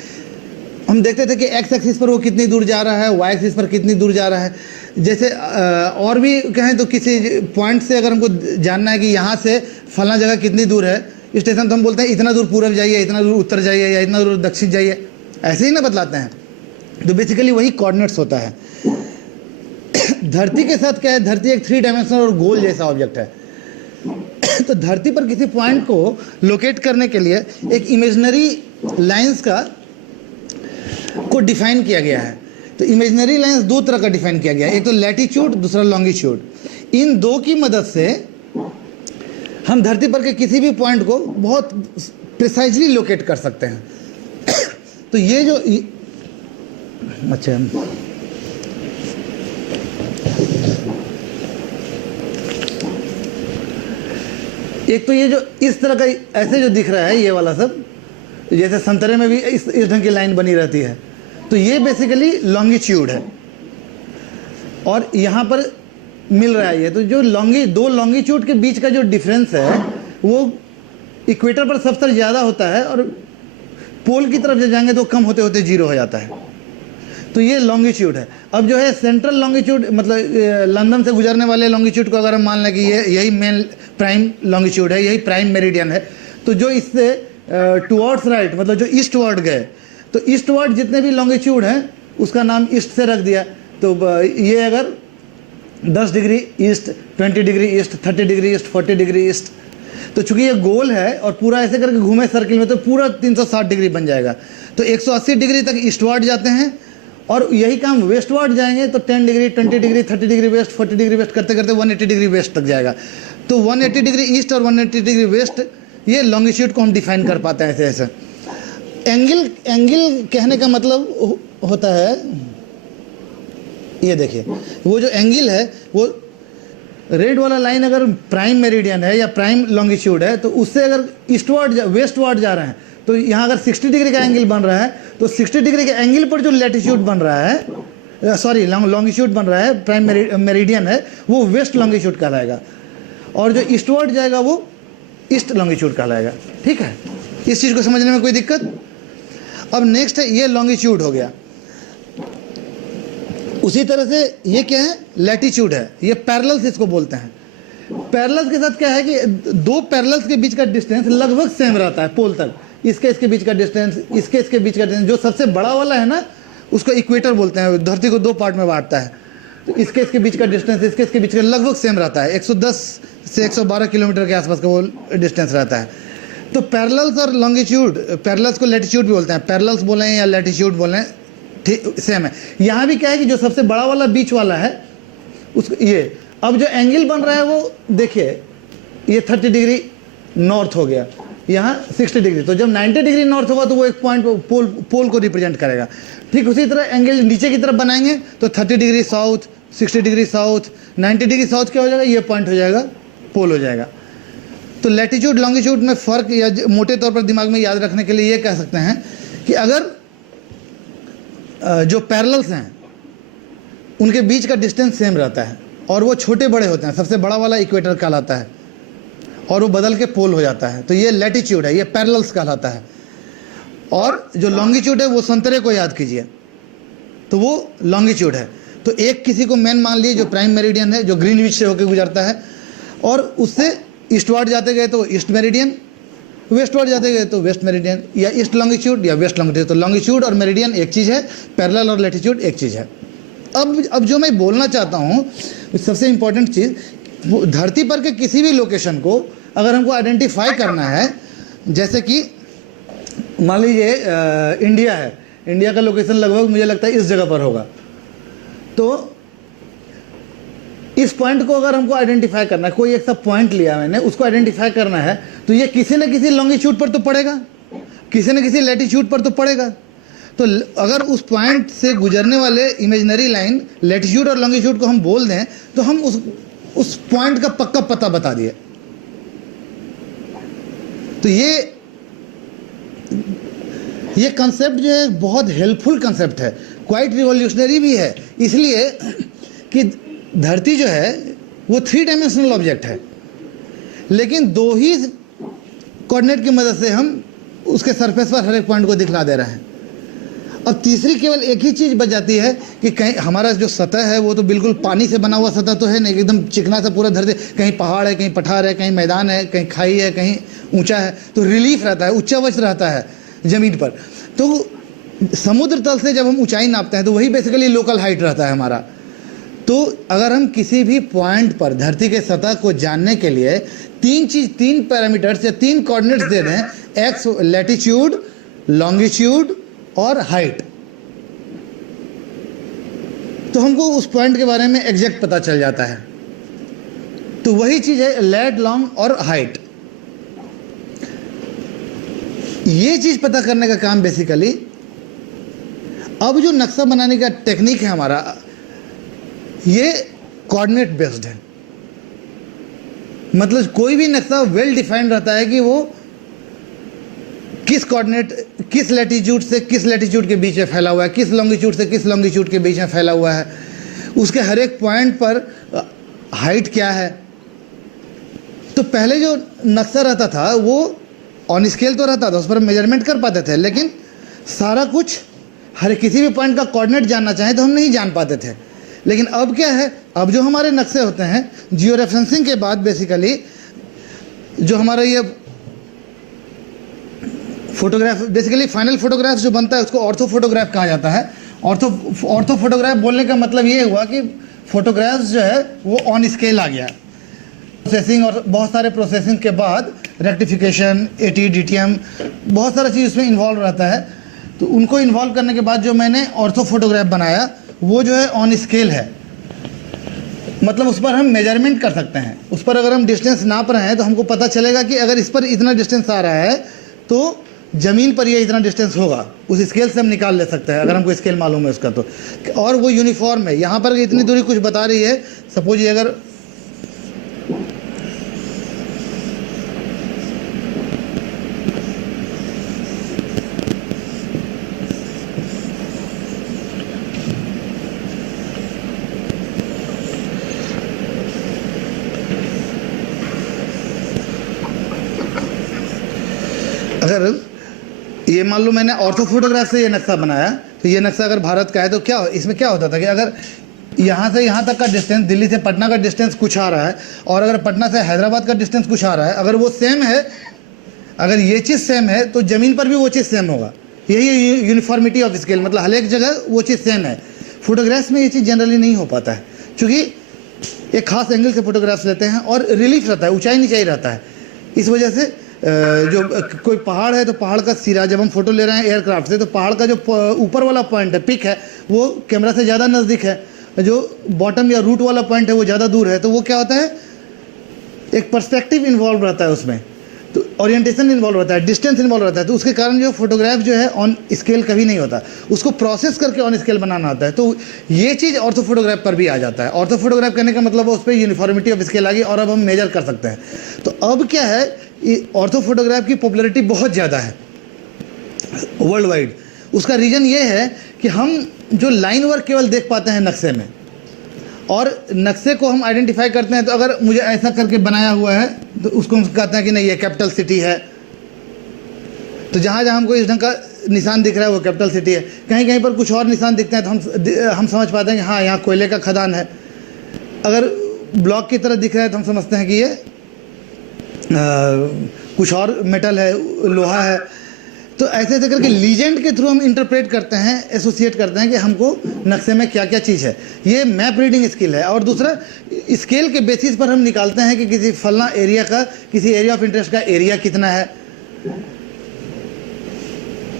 हम देखते थे कि एक्स एक्सिस पर वो कितनी दूर जा रहा है, वाई एक्सिस पर कितनी दूर जा रहा है। जैसे और भी कहें तो किसी पॉइंट से अगर हमको जानना है कि यहाँ से फला जगह कितनी दूर है, स्टेशन तो हम बोलते हैं इतना दूर पूरब जाइए, इतना दूर उत्तर जाइए, या इतना दूर दक्षिण जाइए, ऐसे ही ना बतलाते हैं। तो बेसिकली वही कोऑर्डिनेट्स होता है। धरती के साथ क्या है, धरती एक 3 डायमेंशनल और गोल जैसा ऑब्जेक्ट है। तो धरती पर किसी पॉइंट को लोकेट करने के लिए एक इमेजिनरी लाइंस को डिफाइन किया गया है। तो इमेजिनरी लाइंस 2 तरह का डिफाइन किया गया है, एक तो लैटिट्यूड, दूसरा लॉन्गिट्यूड। इन 2 की मदद से हम धरती पर के किसी भी पॉइंट को बहुत प्रिसाइजली लोकेट कर सकते हैं। तो ये जो अच्छा, एक तो ये जो इस तरह का ऐसे जो दिख रहा है ये वाला सब, जैसे संतरे में भी इस ढंग की लाइन बनी रहती है, तो ये बेसिकली लॉन्गिट्यूड है। और यहाँ पर मिल रहा है ये, तो जो दो लॉन्गिट्यूड के बीच का जो डिफरेंस है वो इक्वेटर पर सबसे ज़्यादा होता है, और पोल की तरफ जब जाएंगे तो कम होते होते 0 हो जाता है। तो ये लॉन्गिट्यूड है। अब जो है सेंट्रल लॉन्गिट्यूड, मतलब लंदन से गुजरने वाले लॉन्गिट्यूड को अगर हम मान लें कि ये यही मेन प्राइम लॉन्गिट्यूड है, यही प्राइम मेरिडियन है, तो जो इससे टुवर्ड्स राइट, मतलब जो ईस्टवर्ड गए, तो ईस्टवर्ड जितने भी लॉन्गिट्यूड हैं उसका नाम ईस्ट से रख दिया। तो ये अगर 10 degree east, 20 degree east, 30 degree east, 40 degree east, तो चूंकि ये गोल है और पूरा ऐसे करके घूमे सर्किल में, तो पूरा 360 डिग्री बन जाएगा। तो 180 डिग्री तक ईस्टवर्ड जाते हैं, और यही काम वेस्टवर्ड जाएंगे तो 10 degree, 20 degree, 30 degree west, 40 degree west करते करते 180 डिग्री वेस्ट तक जाएगा। तो 180 डिग्री ईस्ट और 180 डिग्री वेस्ट, ये लॉन्गिट्यूड को हम डिफाइन कर पाते हैं ऐसे ऐसे। एंगल कहने का मतलब होता है, ये देखिए वो जो एंगल है, वो रेड वाला लाइन अगर प्राइम मेरिडियन है या प्राइम लॉन्गिट्यूड है, तो उससे अगर ईस्टवर्ड वेस्टवर्ड जा रहे हैं, तो यहाँ अगर 60 डिग्री का एंगल बन रहा है, तो 60 डिग्री के एंगल पर जो लैटिट्यूड बन रहा है, सॉरी लॉन्गिट्यूड बन रहा है, प्राइम मेरिडियन है, वो वेस्ट लॉन्गिट्यूड कहलाएगा, और जो ईस्टवर्ड जाएगा वो ईस्ट लॉन्गिट्यूड कहलाएगा। ठीक है, इस चीज़ को समझने में कोई दिक्कत? अब नेक्स्ट है, ये लॉन्गिट्यूड हो गया। उसी तरह से ये क्या है, लैटिट्यूड है, ये पैरेलल्स इसको बोलते हैं। पैरेलल्स के साथ क्या है कि 2 पैरेलल्स के बीच का डिस्टेंस लगभग सेम रहता है पोल तक। इसके बीच का डिस्टेंस, इसके बीच का डिस्टेंस, जो सबसे बड़ा वाला है ना उसको इक्वेटर बोलते हैं, धरती को 2 पार्ट में बांटता है। तो इसके बीच का डिस्टेंस इसके बीच का लगभग सेम रहता है, 110 से 112 किलोमीटर के आसपास का वो डिस्टेंस रहता है। तो पैरेलल्स और लॉन्गिट्यूड, पैरेलल्स को लैटिट्यूड भी बोलते हैं, पैरेलल्स बोलें या लैटिट्यूड बोलें, ठीक सेम है। यहाँ भी क्या है कि जो सबसे बड़ा वाला बीच वाला है उसको ये, अब जो एंगल बन रहा है वो देखिए, ये 30 डिग्री नॉर्थ हो गया, यहाँ 60 डिग्री, तो जब 90 डिग्री नॉर्थ होगा तो वो एक पॉइंट पोल को रिप्रेजेंट करेगा। ठीक उसी तरह एंगल नीचे की तरफ बनाएंगे तो 30 degree south, 60 degree south, 90 degree south क्या हो जाएगा, ये पॉइंट हो जाएगा, पोल हो जाएगा। तो लैटिट्यूड लॉन्गिट्यूड में फ़र्क या मोटे तौर पर दिमाग में याद रखने के लिए ये कह सकते हैं कि अगर जो पैरेलल्स हैं उनके बीच का डिस्टेंस सेम रहता है और वो छोटे बड़े होते हैं, सबसे बड़ा वाला इक्वेटर कहलाता है और वो बदल के पोल हो जाता है, तो ये लैटिट्यूड है, ये पैरेलल्स कहलाता है। और जो लॉन्गिट्यूड है वो संतरे को याद कीजिए, तो वो लॉन्गिट्यूड है। तो एक किसी को मेन मान लीजिए जो प्राइम मेरिडियन है, जो ग्रीनविच से होकर गुजरता है, और उससे ईस्टवर्ड जाते गए तो ईस्ट मेरिडियन, वेस्टवर्ड जाते गए तो वेस्ट मेरिडियन, या ईस्ट लॉन्गिट्यूड या वेस्ट लॉन्गिट्यूड। तो लॉन्गिट्यूड और मेरिडियन एक चीज़ है, पैरेलल और लैटिट्यूड एक चीज़ है। अब जो मैं बोलना चाहता हूँ, सबसे इम्पॉर्टेंट चीज़, धरती पर के किसी भी लोकेशन को अगर हमको आइडेंटिफाई करना है, जैसे कि मान लीजिए इंडिया है, इंडिया का लोकेशन लगभग मुझे लगता है इस जगह पर होगा, तो इस पॉइंट को अगर हमको आइडेंटिफाई करना है, कोई एक सा पॉइंट लिया मैंने, उसको आइडेंटिफाई करना है, तो ये किसी न किसी लॉन्गिट्यूड पर तो पड़ेगा, किसी न किसी लैटिट्यूड पर तो पड़ेगा। तो अगर उस पॉइंट से गुजरने वाले इमेजिनरी लाइन लैटिट्यूड और लॉन्गिट्यूड को हम बोल दें, तो हम उस पॉइंट का पक्का पता बता दिए। तो ये कंसेप्ट जो है बहुत हेल्पफुल कंसेप्ट है, क्वाइट रिवॉल्यूशनरी भी है, इसलिए कि धरती जो है वो 3 डायमेंशनल ऑब्जेक्ट है, लेकिन 2 ही कोऑर्डिनेट की मदद से हम उसके सरफेस पर हर एक पॉइंट को दिखला दे रहे हैं। अब तीसरी केवल एक ही चीज़ बच जाती है कि कहीं हमारा जो सतह है वो तो बिल्कुल पानी से बना हुआ सतह तो है नहीं, एकदम चिकना सा पूरा धरती, कहीं पहाड़ है, कहीं पठार है, कहीं मैदान है, कहीं खाई है, कहीं ऊंचा है, तो रिलीफ रहता है, उच्चावच रहता है ज़मीन पर। तो समुद्र तल से जब हम ऊंचाई नापते हैं तो वही बेसिकली लोकल हाइट रहता है हमारा। तो अगर हम किसी भी पॉइंट पर धरती के सतह को जानने के लिए तीन पैरामीटर्स या 3 कोऑर्डिनेट्स दे दें, एक्स लैटिट्यूड, लॉन्गिट्यूड और हाइट, तो हमको उस पॉइंट के बारे में एग्जैक्ट पता चल जाता है। तो वही चीज़ है लैट, लॉन्ग और हाइट। ये चीज़ पता करने का काम बेसिकली अब जो नक्शा बनाने का टेक्निक है हमारा, ये कोऑर्डिनेट बेस्ड है। मतलब कोई भी नक्शा वेल डिफाइंड रहता है कि वो किस कोऑर्डिनेट, किस लैटिट्यूड से किस लैटिट्यूड के बीच में फैला हुआ है, किस लॉन्गिट्यूड से किस लॉन्गिट्यूड के बीच में फैला हुआ है, उसके हर एक पॉइंट पर हाइट क्या है। तो पहले जो नक्शा रहता था वो ऑन स्केल तो रहता था, उस पर मेजरमेंट कर पाते थे, लेकिन सारा कुछ हर किसी भी पॉइंट का कोऑर्डिनेट जानना चाहें तो हम नहीं जान पाते थे। लेकिन अब क्या है, अब जो हमारे नक्शे होते हैं जियो रेफरेंसिंग के बाद बेसिकली जो हमारा ये फोटोग्राफ, बेसिकली फाइनल फोटोग्राफ जो बनता है उसको ऑर्थो फोटोग्राफ कहा जाता है। ऑर्थो फोटोग्राफ बोलने का मतलब ये हुआ कि फोटोग्राफ जो है वो ऑन स्केल आ गया। प्रोसेसिंग और बहुत सारे प्रोसेसिंग के बाद रेक्टिफिकेशन, एटी, डीटीएम, बहुत सारा चीज़ उसमें इन्वॉल्व रहता है। तो उनको इन्वॉल्व करने के बाद जो मैंने ऑर्थो फोटोग्राफ बनाया वो जो है ऑन स्केल है। मतलब उस पर हम मेजरमेंट कर सकते हैं, उस पर अगर हम डिस्टेंस नाप रहे हैं तो हमको पता चलेगा कि अगर इस पर इतना डिस्टेंस आ रहा है तो ज़मीन पर ये इतना डिस्टेंस होगा, उस स्केल से हम निकाल ले सकते हैं अगर हमको स्केल मालूम है उसका तो। और वो यूनिफॉर्म है, यहाँ पर इतनी दूरी कुछ बता रही है, सपोज ये अगर ये मान लो मैंने ऑर्थो फोटोग्राफ से ये नक्शा बनाया, तो ये नक्शा अगर भारत का है तो क्या इसमें क्या होता था कि अगर यहाँ से यहाँ तक का डिस्टेंस, दिल्ली से पटना का डिस्टेंस कुछ आ रहा है और अगर पटना से हैदराबाद का डिस्टेंस कुछ आ रहा है, अगर वो सेम है, अगर ये चीज़ सेम है तो ज़मीन पर भी वो चीज़ सेम होगा। यही है यूनिफॉर्मिटी ऑफ स्केल, मतलब हर एक जगह वो चीज़ सेम है। फोटोग्राफ्स में ये चीज़ जनरली नहीं हो पाता है, क्योंकि एक खास एंगल से फोटोग्राफ्स लेते हैं और रिलीफ रहता है, ऊंचाई नीचाई रहता है। इस वजह से जो कोई पहाड़ है तो पहाड़ का सिरा जब हम फोटो ले रहे हैं एयरक्राफ्ट से, तो पहाड़ का जो ऊपर वाला पॉइंट है, पिक है, वो कैमरा से ज़्यादा नज़दीक है, जो बॉटम या रूट वाला पॉइंट है वो ज़्यादा दूर है। तो वो क्या होता है, एक पर्सपेक्टिव इन्वॉल्व रहता है उसमें, तो ओरिएंटेशन इन्वॉल्व रहता है, डिस्टेंस इन्वॉल्व रहता है। तो उसके कारण जो फोटोग्राफ जो है ऑन स्केल कभी नहीं होता, उसको प्रोसेस करके ऑन स्केल बनाना होता है। तो ये चीज़ ऑर्थो फोटोग्राफ पर भी आ जाता है। ऑर्थो फोटोग्राफ करने का मतलब उस पर यूनिफॉर्मिटी ऑफ स्केल आ गई और अब हम मेजर कर सकते हैं। तो अब क्या है, ऑर्थो फोटोग्राफ की पॉपुलैरिटी बहुत ज़्यादा है वर्ल्ड वाइड। उसका रीज़न ये है कि हम जो लाइन वर्क केवल देख पाते हैं नक्शे में, और नक्शे को हम आइडेंटिफाई करते हैं। तो अगर मुझे ऐसा करके बनाया हुआ है तो उसको हम कहते हैं कि नहीं ये कैपिटल सिटी है। तो जहाँ जहाँ हमको इस ढंग का निशान दिख रहा है वो कैपिटल सिटी है। कहीं कहीं पर कुछ और निशान दिखते हैं तो हम समझ पाते हैं कि हाँ यहाँ कोयले का खदान है। अगर ब्लॉक की तरह दिख रहा है तो हम समझते हैं कि ये कुछ और मेटल है, लोहा है। तो ऐसे ऐसे करके लीजेंड के थ्रू हम इंटरप्रेट करते हैं, एसोसिएट करते हैं कि हमको नक्शे में क्या क्या चीज़ है। ये मैप रीडिंग स्किल है। और दूसरा, स्केल के बेसिस पर हम निकालते हैं कि किसी फलना एरिया का, किसी एरिया ऑफ इंटरेस्ट का एरिया कितना है।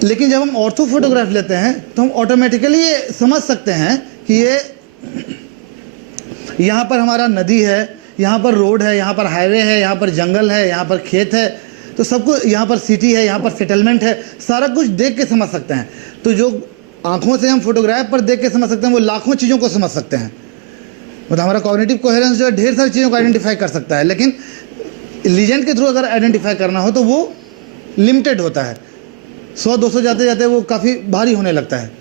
लेकिन जब हम ऑर्थो फोटोग्राफ लेते हैं तो हम ऑटोमेटिकली ये समझ सकते हैं कि ये यहाँ पर हमारा नदी है, यहाँ पर रोड है, यहाँ पर हाईवे है, यहाँ पर जंगल है, यहाँ पर खेत है, तो सबको, यहाँ पर सिटी है, यहाँ पर सेटलमेंट है, सारा कुछ देख के समझ सकते हैं। तो जो आंखों से हम फोटोग्राफ पर देख के समझ सकते हैं वो लाखों चीज़ों को समझ सकते हैं। मतलब हमारा कॉग्निटिव कोहेरेंस जो है ढेर सारी चीज़ों को आइडेंटिफाई कर सकता है। लेकिन लीजेंड के थ्रू अगर आइडेंटिफाई करना हो तो वो लिमिटेड होता है, 100-200 जाते जाते वो काफ़ी भारी होने लगता है।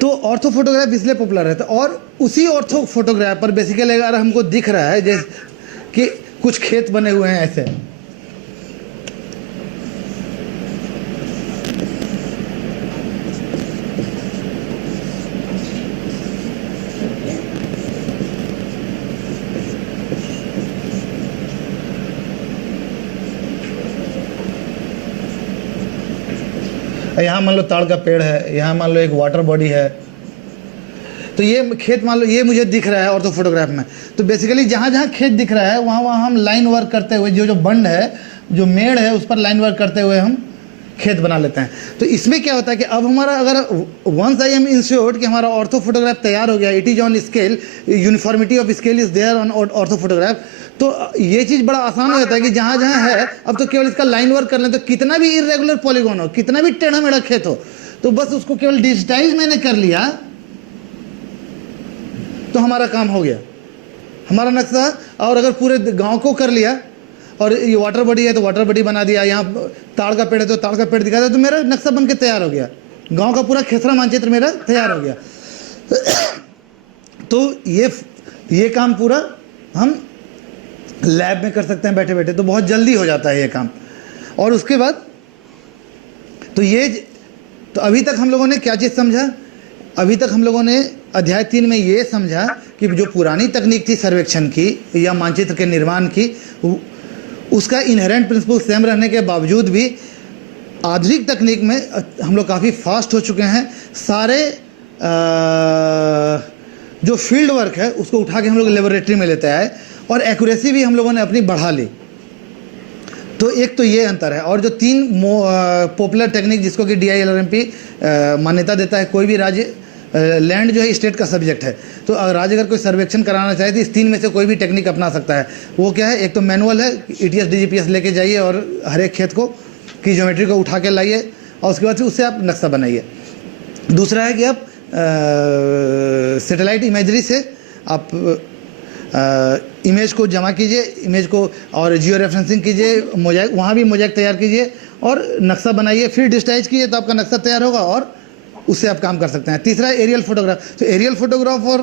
तो ऑर्थो फोटोग्राफ इसलिए पॉपुलर रहता है। और उसी ऑर्थो फोटोग्राफ पर बेसिकली अगर हमको दिख रहा है जैसे कि कुछ खेत बने हुए हैं ऐसे, यहाँ मान लो ताड़ का पेड़ है, यहाँ मान लो एक वाटर बॉडी है, तो ये खेत मान लो ये मुझे दिख रहा है ऑर्थो फोटोग्राफ में। तो बेसिकली जहाँ जहाँ खेत दिख रहा है वहाँ वहाँ हम लाइन वर्क करते हुए जो बंड है, जो मेड़ है, उस पर लाइन वर्क करते हुए हम खेत बना लेते हैं। तो इसमें क्या होता है कि अब हमारा अगर वंस आई एम इंश्योर्ड कि हमारा ऑर्थो फोटोग्राफ तैयार हो गया, it is on scale, uniformity of scale is there on ortho photograph, तो ये चीज़ बड़ा आसान हो जाता है कि जहाँ जहाँ है अब तो केवल इसका लाइन वर्क कर लें, तो कितना भी इरेगुलर पॉलीगॉन हो, कितना भी टेढ़ा मेढ़ा खेत हो, तो बस उसको केवल डिजिटाइज मैंने कर लिया तो हमारा काम हो गया, हमारा नक्शा। और अगर पूरे गांव को कर लिया और ये वाटर बॉडी है तो वाटर बॉडी बना दिया, यहाँ ताड़ का पेड़ है तो ताड़ का पेड़ दिखा दिया, तो मेरा नक्शा बन के तैयार हो गया, गांव का पूरा खेसरा मानचित्र मेरा तैयार हो गया। तो ये काम पूरा हम लैब में कर सकते हैं बैठे बैठे, तो बहुत जल्दी हो जाता है ये काम। और उसके बाद तो अभी तक हम लोगों ने क्या चीज़ समझा? अभी तक हम लोगों ने अध्याय 3 में ये समझा कि जो पुरानी तकनीक थी सर्वेक्षण की या मानचित्र के निर्माण की, उसका इनहेरेंट प्रिंसिपल सेम रहने के बावजूद भी आधुनिक तकनीक में हम लोग काफ़ी फास्ट हो चुके हैं। सारे जो फील्ड वर्क है उसको उठा के हम लोग लेबोरेटरी में लेते आए और एक्यूरेसी भी हम लोगों ने अपनी बढ़ा ली। तो एक तो ये अंतर है। और जो 3 पॉपुलर टेक्निक जिसको कि DILRMP मान्यता देता है, कोई भी राज्य लैंड जो है स्टेट का सब्जेक्ट है, तो राज्य अगर कोई सर्वेक्षण कराना चाहे तो इस 3 में से कोई भी टेक्निक अपना सकता है। वो क्या है? एक तो मैनुअल है, ETS DGPS लेके जाइए और हर एक खेत को की ज्योमेट्री को उठा के लाइए और उसके बाद फिर उससे आप नक्शा बनाइए। दूसरा है कि आप सैटेलाइट इमेजरी से आप इमेज को जमा कीजिए, इमेज को और जियो रेफरेंसिंग कीजिए, मोजाइक वहाँ भी मोजाइक तैयार कीजिए और नक्शा बनाइए, फिर डिजिटाइज कीजिए तो आपका नक्शा तैयार होगा और उससे आप काम कर सकते हैं। तीसरा है एरियल फोटोग्राफ। तो एरियल फोटोग्राफ और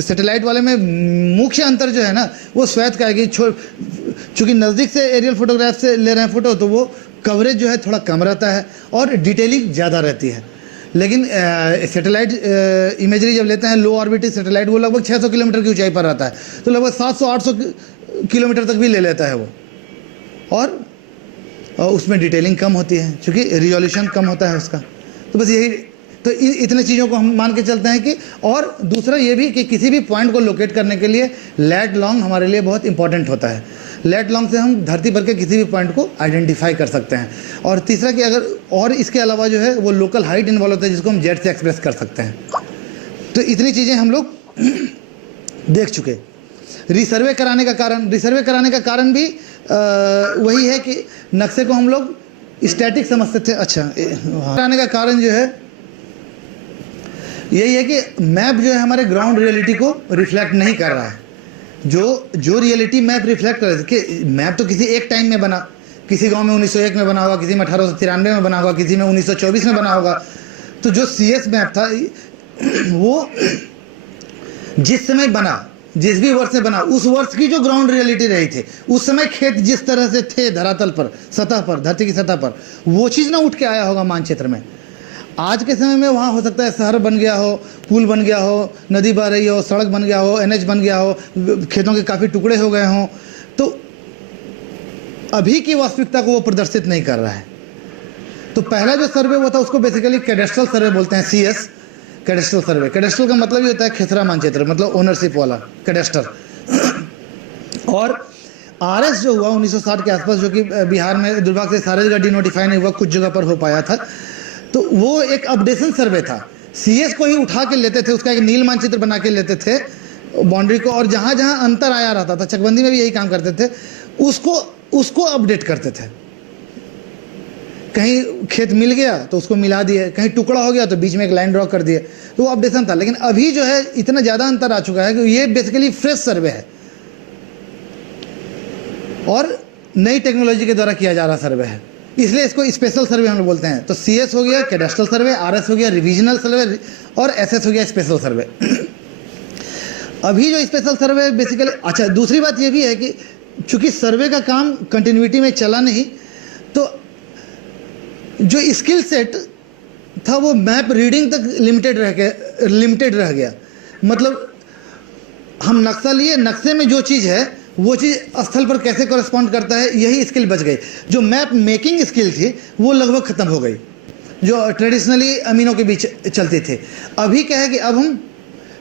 सैटेलाइट वाले में मुख्य अंतर जो है ना वो स्वैत का है कि चूँकि नज़दीक से एरियल फोटोग्राफ से ले रहे हैं फ़ोटो तो वो कवरेज जो है थोड़ा कम रहता है और डिटेलिंग ज़्यादा रहती है। लेकिन सैटेलाइट इमेजरी जब लेते हैं लो ऑर्बिट सैटेलाइट, वो लगभग 600 किलोमीटर की ऊंचाई पर रहता है, तो लगभग 700-800 किलोमीटर तक भी ले लेता है वो, और उसमें डिटेलिंग कम होती है क्योंकि रिजोल्यूशन कम होता है उसका। तो बस यही, तो इतने चीज़ों को हम मान के चलते हैं कि, और दूसरा ये भी कि किसी भी पॉइंट को लोकेट करने के लिए लैट लॉन्ग हमारे लिए बहुत इंपॉर्टेंट होता है। लैट लॉन्ग से हम धरती पर के किसी भी पॉइंट को आइडेंटिफाई कर सकते हैं। और तीसरा कि अगर और इसके अलावा जो है वो लोकल हाइट इन्वॉल्व होता है जिसको हम जेट से एक्सप्रेस कर सकते हैं। तो इतनी चीज़ें हम लोग देख चुके। रिसर्वे कराने का कारण भी वही है कि नक्शे को हम लोग स्टैटिक समझते थे। अच्छा, कराने का कारण जो है यही है कि मैप जो है हमारे ग्राउंड रियलिटी को रिफ्लेक्ट नहीं कर रहा है। जो रियलिटी मैप रिफ्लेक्ट कर रहा है कि मैप तो किसी एक टाइम में बना, किसी गांव में 1901 में बना होगा, किसी में 1893 में बना होगा, किसी में 1924 में बना होगा। तो जो CS मैप था वो जिस समय बना, जिस भी वर्ष में बना, उस वर्ष की जो ग्राउंड रियलिटी रही थी, उस समय खेत जिस तरह से थे धरातल पर, सतह पर, धरती की सतह पर, वो चीज़ ना उठ के आया होगा मानचित्र में। आज के समय में वहाँ हो सकता है शहर बन गया हो, पुल बन गया हो, नदी बह रही हो, सड़क बन गया हो, NH बन गया हो, खेतों के काफ़ी टुकड़े हो गए हों, तो अभी की वास्तविकता को वो प्रदर्शित नहीं कर रहा है। तो पहला जो सर्वे हुआ था उसको बेसिकली कैडेस्ट्रल सर्वे बोलते हैं, CS कैडेस्ट्रल सर्वे। कैडेस्ट्रल का मतलब ये होता है खेसरा मानचित्र, मतलब ओनरशिप वाला कैडेस्टर। और RS जो हुआ 1960 के आसपास, जो कि बिहार में दुर्भाग्य से सारे जगह डिनोटिफाई नहीं हुआ, कुछ जगह पर हो पाया था, तो वो एक अपडेशन सर्वे था। CS को ही उठा के लेते थे, उसका एक नील मानचित्र बना के लेते थे बाउंड्री को, और जहाँ जहाँ अंतर आया रहता था, चकबंदी में भी यही काम करते थे, उसको अपडेट करते थे। कहीं खेत मिल गया तो उसको मिला दिए, कहीं टुकड़ा हो गया तो बीच में एक लाइन ड्रॉ कर दिए, तो वो अपडेशन था। लेकिन अभी जो है इतना ज़्यादा अंतर आ चुका है कि ये बेसिकली फ्रेश सर्वे है और नई टेक्नोलॉजी के द्वारा किया जा रहा सर्वे है, इसलिए इसको स्पेशल सर्वे हम लोग बोलते हैं। तो CS हो गया कैडेस्ट्रल सर्वे, RS हो गया रिविजनल सर्वे, और SS हो गया स्पेशल सर्वे। अभी जो स्पेशल सर्वे बेसिकली, अच्छा दूसरी बात ये भी है कि चूंकि सर्वे का काम कंटिन्यूटी में चला नहीं, तो जो स्किल सेट था वो मैप रीडिंग तक लिमिटेड रह गया। मतलब हम नक्शा लिए, नक्शे में जो चीज़ है वो चीज़ स्थल पर कैसे कॉरेस्पॉन्ड करता है, यही स्किल बच गई। जो मैप मेकिंग स्किल थी वो लगभग ख़त्म हो गई। जो ट्रेडिशनली अमीनों के बीच चलते थे। अभी क्या है कि अब हम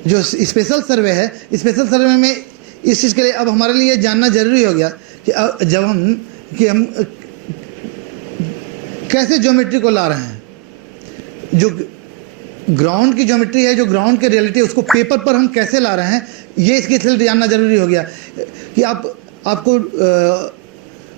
जो स्पेशल सर्वे है, स्पेशल सर्वे में इस चीज़ के लिए अब हमारे लिए जानना जरूरी हो गया कि जब हम कैसे ज्योमेट्री को ला रहे हैं, जो ग्राउंड की ज्योमेट्री है, जो ग्राउंड की रियलिटी है, उसको पेपर पर हम कैसे ला रहे हैं, ये इसके लिए जानना जरूरी हो गया कि आपको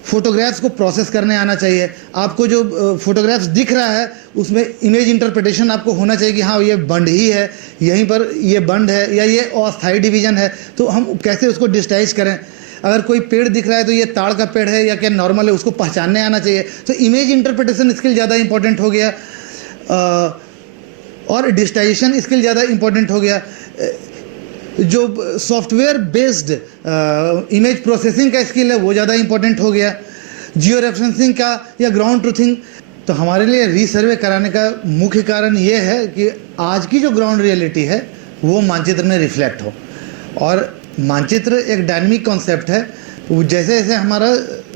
फोटोग्राफ्स को प्रोसेस करने आना चाहिए। आपको जो फोटोग्राफ्स दिख रहा है उसमें इमेज इंटरप्रिटेशन आपको होना चाहिए कि हाँ ये बंड ही है, यहीं पर ये बंड है या ये अस्थायी डिवीजन है, तो हम कैसे उसको डिस्टाइज करें। अगर कोई पेड़ दिख रहा है तो ये ताड़ का पेड़ है या क्या नॉर्मल है, उसको पहचानने आना चाहिए। तो इमेज इंटरप्रिटेशन स्किल ज़्यादा इंपॉर्टेंट हो गया और डिजिटाइजेशन स्किल ज़्यादा इंपॉर्टेंट हो गया। जो सॉफ्टवेयर बेस्ड इमेज प्रोसेसिंग का स्किल है वो ज़्यादा इंपॉर्टेंट हो गया, जियो रेफरेंसिंग का या ग्राउंड ट्रूथिंग। तो हमारे लिए रीसर्वे कराने का मुख्य कारण ये है कि आज की जो ग्राउंड रियलिटी है वो मानचित्र में रिफ्लेक्ट हो। और मानचित्र एक डायनामिक कॉन्सेप्ट है, जैसे जैसे हमारा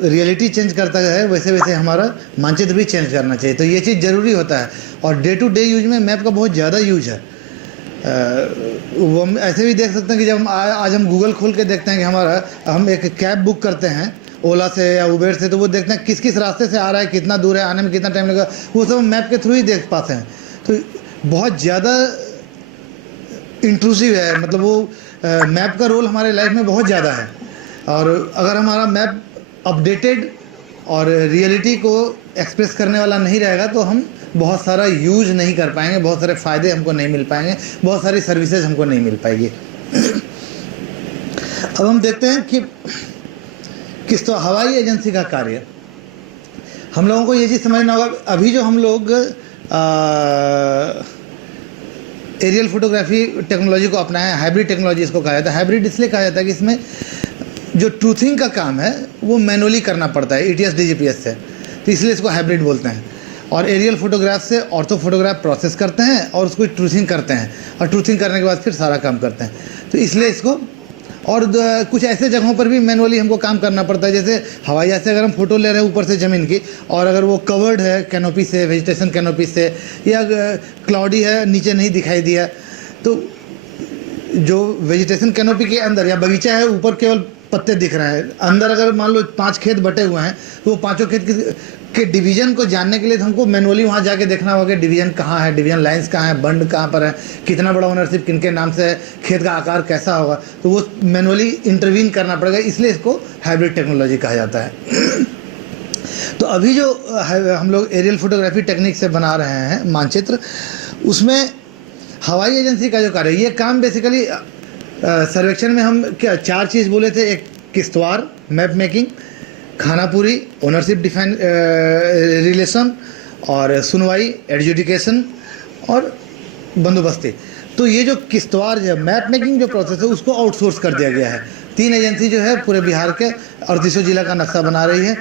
रियलिटी चेंज करता है वैसे वैसे हमारा मानचित्र भी चेंज करना चाहिए। तो ये चीज़ ज़रूरी होता है। और डे टू डे यूज में मैप का बहुत ज़्यादा यूज है। वो हम ऐसे भी देख सकते हैं कि जब आज हम गूगल खोल के देखते हैं कि हम एक कैब बुक करते हैं ओला से या उबेर से, तो वो देखते हैं किस किस रास्ते से आ रहा है, कितना दूर है, आने में कितना टाइम लगेगा, वो सब मैप के थ्रू ही देख पाते हैं। तो बहुत ज़्यादा इंट्रूसिव है, मतलब वो मैप का रोल हमारे लाइफ में बहुत ज़्यादा है। और अगर हमारा मैप अपडेटेड और रियलिटी को एक्सप्रेस करने वाला नहीं रहेगा तो हम बहुत सारा यूज नहीं कर पाएंगे, बहुत सारे फ़ायदे हमको नहीं मिल पाएंगे, बहुत सारी सर्विसेज हमको नहीं मिल पाएगी। अब हम देखते हैं कि किस तो हवाई एजेंसी का कार्य, हम लोगों को ये चीज़ समझना होगा। अभी जो हम लोग एरियल फोटोग्राफी टेक्नोलॉजी को अपनाए हैं, हाइब्रिड टेक्नोलॉजी इसको कहा जाता है। हाइब्रिड इसलिए कहा जाता है कि इसमें जो ट्रूथिंग का काम है वो मैनुअली करना पड़ता है ETS DGPS से, तो इसलिए इसको हाइब्रिड बोलते हैं। और एरियल फोटोग्राफ से ऑर्थो फोटोग्राफ प्रोसेस करते हैं और उसको ट्रूथिंग करते हैं, और ट्रूथिंग करने के बाद फिर सारा काम करते हैं। तो इसलिए इसको, और कुछ ऐसे जगहों पर भी मैनुअली हमको काम करना पड़ता है। जैसे हवाई जहाज से अगर हम फोटो ले रहे हैं ऊपर से ज़मीन की, और अगर वो कवर्ड है कैनोपी से, वेजिटेशन कैनोपी से, या क्लाउडी है, नीचे नहीं दिखाई दिया, तो जो वेजिटेशन कैनोपी के अंदर या बगीचा है ऊपर केवल पत्ते दिख रहे हैं, अंदर अगर मान लो 5 खेत बटे हुए हैं तो वो 5 खेत के डिवीज़न को जानने के लिए हमको मैनुअली वहाँ जाके देखना होगा कि डिवीज़न कहाँ है, डिवीज़न लाइंस कहाँ है, बंड कहाँ पर है, कितना बड़ा ओनरशिप किनके नाम से है, खेत का आकार कैसा होगा, तो वो मैनुअली इंटरवीन करना पड़ेगा। इसलिए इसको हाइब्रिड टेक्नोलॉजी कहा जाता है। तो अभी जो हम लोग एरियल फोटोग्राफी टेक्निक से बना रहे हैं मानचित्र, उसमें हवाई एजेंसी का जो कार्य है, ये काम बेसिकली सर्वेक्षण में हम क्या 4 चीज़ बोले थे। एक Kishtwar map making, Khanapuri ownership define relation, और सुनवाई एडजुडिकेशन, और बंदोबस्ती। तो ये जो किश्तवाड़ जो मैप मेकिंग जो प्रोसेस है उसको आउटसोर्स कर दिया गया है। 3 एजेंसी जो है पूरे बिहार के 38 जिला का नक्शा बना रही है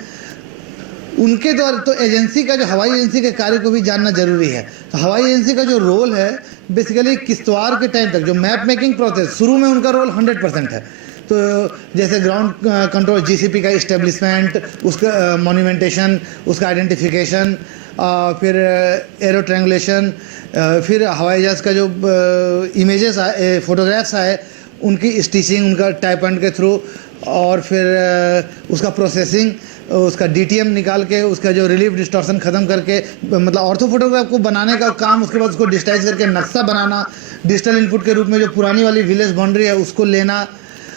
उनके द्वारा। तो एजेंसी का जो हवाई एजेंसी के कार्य को भी जानना जरूरी है। तो हवाई एजेंसी का जो रोल है बेसिकली किश्तवाड़ के टाइम तक जो मैप मेकिंग प्रोसेस, शुरू में उनका रोल 100% है। तो जैसे ग्राउंड कंट्रोल GCP का इस्टेब्लिशमेंट, उसका मॉन्यूमेंटेशन, उसका आइडेंटिफिकेशन, फिर एरो ट्रैंगुलेशन, फिर हवाई जहाज़ का जो इमेजेस आए, फोटोग्राफ्स आए, उनकी स्टिचिंग, उनका टाइप एंड के थ्रू, और फिर उसका प्रोसेसिंग, उसका DTM निकाल के उसका जो रिलीफ डिस्टॉर्शन ख़त्म करके, मतलब ऑर्थो फोटोग्राफ को बनाने का काम, उसके बाद उसको डिजिटाइज करके नक्शा बनाना, डिजिटल इनपुट के रूप में जो पुरानी वाली विलेज बाउंड्री है उसको लेना,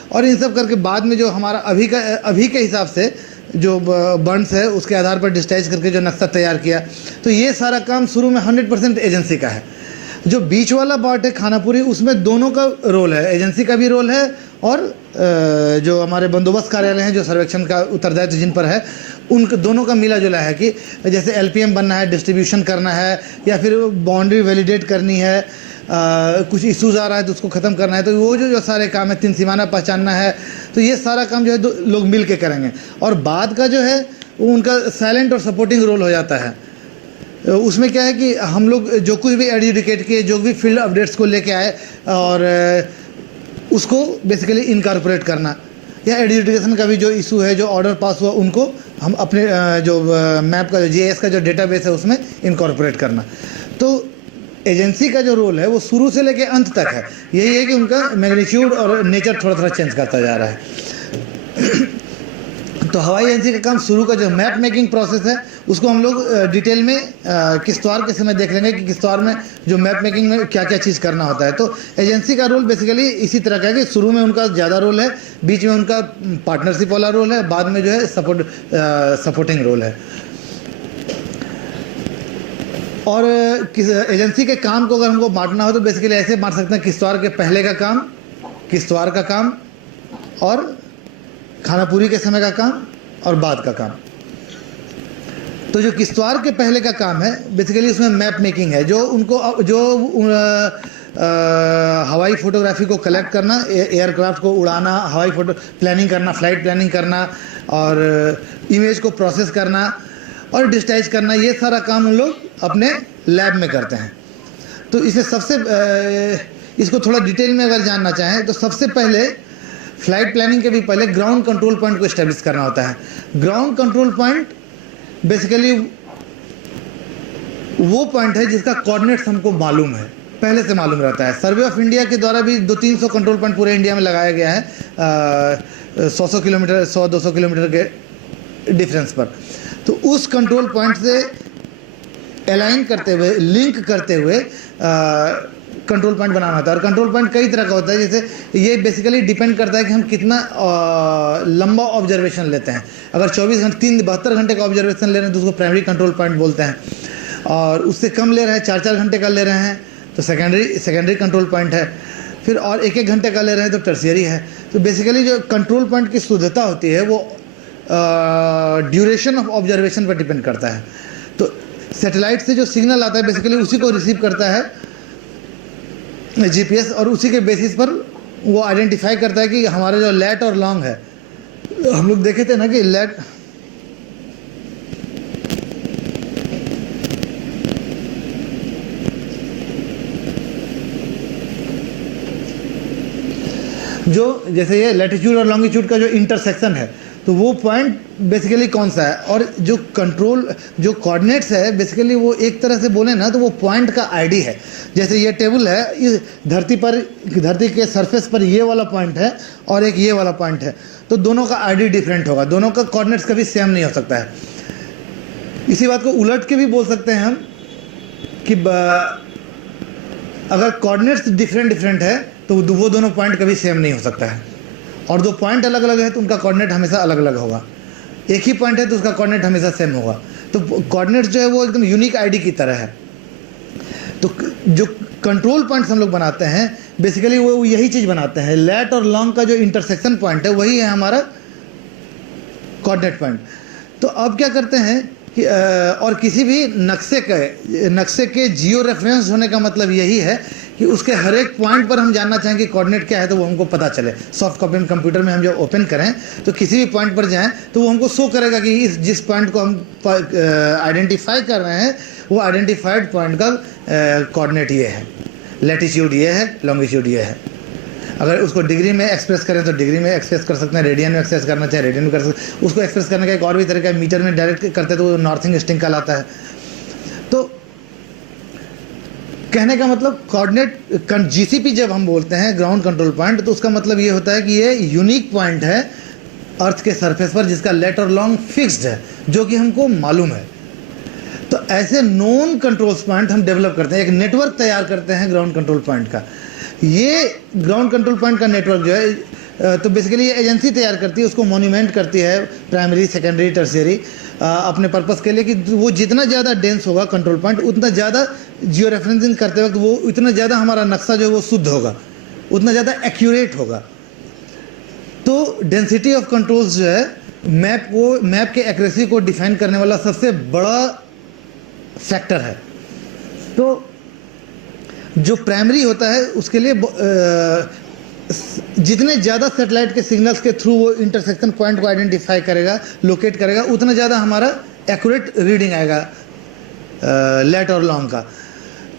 और इन सब करके बाद में जो हमारा अभी के हिसाब से जो बंड्स है उसके आधार पर डिजिटाइज करके जो नक्शा तैयार किया। तो ये सारा काम शुरू में 100% एजेंसी का है। जो बीच वाला पार्ट है खानापुरी, उसमें दोनों का रोल है, एजेंसी का भी रोल है, और जो हमारे बंदोबस्त कार्यालय हैं जो सर्वेक्षण का उत्तरदायित्व जिन पर है, उन दोनों का मिला जुला है कि जैसे LPM बनना है, डिस्ट्रीब्यूशन करना है, या फिर बाउंड्री वैलिडेट करनी है, कुछ इश्यूज़ आ रहा है तो उसको ख़त्म करना है। तो वो जो सारे काम है, 3 सीमाना पहचानना है, तो ये सारा काम जो है लोग मिल के करेंगे। और बाद का जो है वो उनका साइलेंट और सपोर्टिंग रोल हो जाता है। उसमें क्या है कि हम लोग जो कुछ भी एडजुडिकेट किए, जो भी फील्ड अपडेट्स को लेके आए, और उसको बेसिकली इनकॉर्पोरेट करना, या एडजुडिकेशन का भी जो इशू है, जो ऑर्डर पास हुआ, उनको हम अपने जो मैप का जो जीआईएस का जो डेटाबेस है उसमें इनकॉर्पोरेट करना। तो एजेंसी का जो रोल है वो शुरू से लेकर अंत तक है, यही है कि उनका मैग्नीट्यूड और नेचर थोड़ा थोड़ा चेंज करता जा रहा है। तो हवाई एजेंसी का काम शुरू का जो मैप मेकिंग प्रोसेस है उसको हम लोग डिटेल में किश्तवाड़ के समय देख लेंगे कि किश्तवाड़ में जो मैप मेकिंग में क्या क्या चीज़ करना होता है। तो एजेंसी का रोल बेसिकली इसी तरह का है कि शुरू में उनका ज़्यादा रोल है, बीच में उनका पार्टनरशिप वाला रोल है, बाद में जो है सपोर्टिंग रोल है। और किस एजेंसी के काम को अगर हमको बांटना हो तो बेसिकली ऐसे बांट सकते हैं, किश्तवाड़ के पहले का काम, किश्तवाड़ का काम, और खानापुरी के समय का काम और बाद का काम। तो जो किश्तवाड़ के पहले का काम है बेसिकली उसमें मैप मेकिंग है, जो उनको हवाई फोटोग्राफी को कलेक्ट करना, एयरक्राफ्ट को उड़ाना, हवाई फोटो प्लानिंग करना, फ्लाइट प्लानिंग करना और इमेज को प्रोसेस करना और डिजिटाइज करना, ये सारा काम उन लोग अपने लैब में करते हैं। तो इसे इसको थोड़ा डिटेल में अगर जानना चाहें तो सबसे पहले फ्लाइट प्लानिंग के भी पहले ग्राउंड कंट्रोल पॉइंट को इस्टेब्लिश करना होता है। ग्राउंड कंट्रोल पॉइंट बेसिकली वो पॉइंट है जिसका कोऑर्डिनेट्स हमको मालूम है, पहले से मालूम रहता है। सर्वे ऑफ इंडिया के द्वारा भी 200-300 कंट्रोल पॉइंट पूरे इंडिया में लगाया गया है, 100 किलोमीटर 100-200 किलोमीटर के डिफरेंस पर। तो उस कंट्रोल पॉइंट से अलाइन करते हुए, लिंक करते हुए कंट्रोल पॉइंट बनाना होता है। और कंट्रोल पॉइंट कई तरह का होता है, जैसे ये बेसिकली डिपेंड करता है कि हम कितना लंबा ऑब्जर्वेशन लेते हैं। अगर 24 घंटे 72 घंटे का ऑब्जर्वेशन ले रहे हैं तो उसको प्राइमरी कंट्रोल पॉइंट बोलते हैं, और उससे कम ले रहे हैं, 4-4 घंटे का ले रहे हैं तो सेकेंडरी कंट्रोल पॉइंट है। फिर और 1-1 घंटे का ले रहे हैं तो टर्शियरी है। तो बेसिकली जो कंट्रोल पॉइंट की शुद्धता होती है वो ड्यूरेशन ऑफ ऑब्जर्वेशन पर डिपेंड करता है। तो सैटेलाइट से जो सिग्नल आता है बेसिकली उसी को रिसीव करता है जीपीएस, और उसी के बेसिस पर वो आइडेंटिफाई करता है कि हमारा जो लैट और लॉन्ग है, हम लोग देखे थे ना कि लैट जो जैसे ये लैटिट्यूड और लॉन्गिट्यूड का जो इंटरसेक्शन है तो वो पॉइंट बेसिकली कौन सा है, और जो कंट्रोल जो कोऑर्डिनेट्स है बेसिकली वो एक तरह से बोले ना तो वो पॉइंट का आईडी है। जैसे ये टेबल है, इस धरती के सरफेस पर ये वाला पॉइंट है और एक ये वाला पॉइंट है, तो दोनों का आईडी डिफरेंट होगा, दोनों का कोऑर्डिनेट्स कभी सेम नहीं हो सकता है। इसी बात को उलट के भी बोल सकते हैं हम कि अगर कोऑर्डिनेट्स डिफरेंट है तो वो दोनों पॉइंट कभी सेम नहीं हो सकता है, और दो पॉइंट अलग अलग है तो उनका कोऑर्डिनेट हमेशा अलग अलग होगा। एक ही पॉइंट है तो उसका कोऑर्डिनेट हमेशा सेम होगा। तो कोऑर्डिनेट जो है वो एकदम यूनिक आईडी की तरह है। तो जो कंट्रोल पॉइंट्स हम लोग बनाते हैं बेसिकली वो यही चीज़ बनाते हैं, लैट और लॉन्ग का जो इंटरसेक्शन पॉइंट है वही है हमारा कोऑर्डिनेट पॉइंट। तो अब क्या करते हैं कि और किसी भी नक्शे के जियो रेफरेंस होने का मतलब यही है कि उसके हर एक पॉइंट पर हम जानना चाहें कि कोऑर्डिनेट क्या है तो वो हमको पता चले। सॉफ्ट कॉपी में कंप्यूटर में हम जब ओपन करें तो किसी भी पॉइंट पर जाएं तो वो हमको शो करेगा कि जिस पॉइंट को हम आइडेंटिफाई कर रहे हैं वो आइडेंटिफाइड पॉइंट का कोऑर्डिनेट ये है, लैटिट्यूड ये है, लॉन्गिट्यूड ये है। अगर उसको डिग्री में एक्सप्रेस करें तो डिग्री में एक्सप्रेस कर सकते हैं, रेडियन में एक्सप्रेस करना चाहे रेडियन में कर सकते हैं। उसको एक्सप्रेस करने का एक और भी तरीका है, मीटर में डायरेक्ट करते तो वो नॉर्थिंग ईस्टिंग कहलाता है। तो कहने का मतलब कोऑर्डिनेट जीसीपी जब हम बोलते हैं ग्राउंड कंट्रोल पॉइंट तो उसका मतलब ये होता है कि ये यूनिक पॉइंट है अर्थ के सरफेस पर जिसका लेट और लॉन्ग फिक्स्ड है, जो कि हमको मालूम है। तो ऐसे नोन कंट्रोल पॉइंट हम डेवलप करते हैं, एक नेटवर्क तैयार करते हैं ग्राउंड कंट्रोल पॉइंट का। ये ग्राउंड कंट्रोल पॉइंट का नेटवर्क जो है तो बेसिकली ये एजेंसी तैयार करती है, उसको मॉन्यूमेंट करती है प्राइमरी सेकेंडरी टर्शियरी अपने पर्पस के लिए कि वो जितना ज़्यादा डेंस होगा कंट्रोल पॉइंट उतना ज़्यादा जियो रेफरेंसिंग करते वक्त वो उतना ज़्यादा हमारा नक्शा जो है वो शुद्ध होगा, उतना ज़्यादा एक्यूरेट होगा। तो डेंसिटी ऑफ कंट्रोल्स जो है मैप के एक्यूरेसी को डिफाइन करने वाला सबसे बड़ा फैक्टर है। तो जो प्राइमरी होता है उसके लिए जितने ज़्यादा सैटेलाइट के सिग्नल्स के थ्रू वो इंटरसेक्शन पॉइंट को आइडेंटिफाई करेगा, लोकेट करेगा, उतना ज़्यादा हमारा एक्यूरेट रीडिंग आएगा लेट और लॉन्ग का।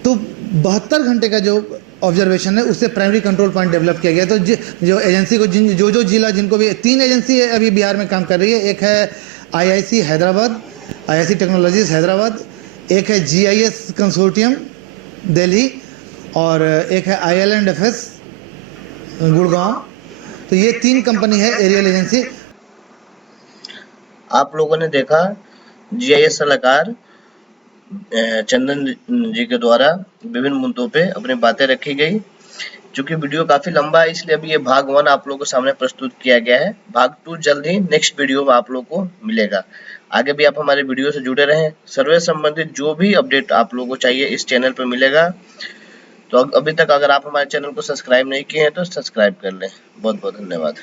तो 72 घंटे का जो ऑब्जर्वेशन है उससे प्राइमरी कंट्रोल पॉइंट डेवलप किया गया। तो जो एजेंसी को जो जिला जिनको भी 3 एजेंसी है अभी बिहार में काम कर रही है, एक है IIC Hyderabad, IIC technologies Hyderabad, एक है GIS कंसोर्टियम दिल्ली और एक है IL&FS गुड़गांव। तो ये 3 कंपनी है एरियल एजेंसी। आप लोगों ने देखा GIS सलाहकार चंदन जी के द्वारा विभिन्न मुद्दों पे अपनी बातें रखी गई। चूंकि वीडियो काफी लंबा है इसलिए अभी ये भाग 1 आप लोगों के सामने प्रस्तुत किया गया है। भाग 2 जल्द ही नेक्स्ट वीडियो में आप लोगों को मिलेगा। आगे भी आप हमारे वीडियो से जुड़े रहें। सर्वे संबंधित जो भी अपडेट आप लोगों को चाहिए इस चैनल पर मिलेगा। तो अभी तक अगर आप हमारे चैनल को सब्सक्राइब नहीं किए हैं तो सब्सक्राइब कर लें। बहुत बहुत धन्यवाद।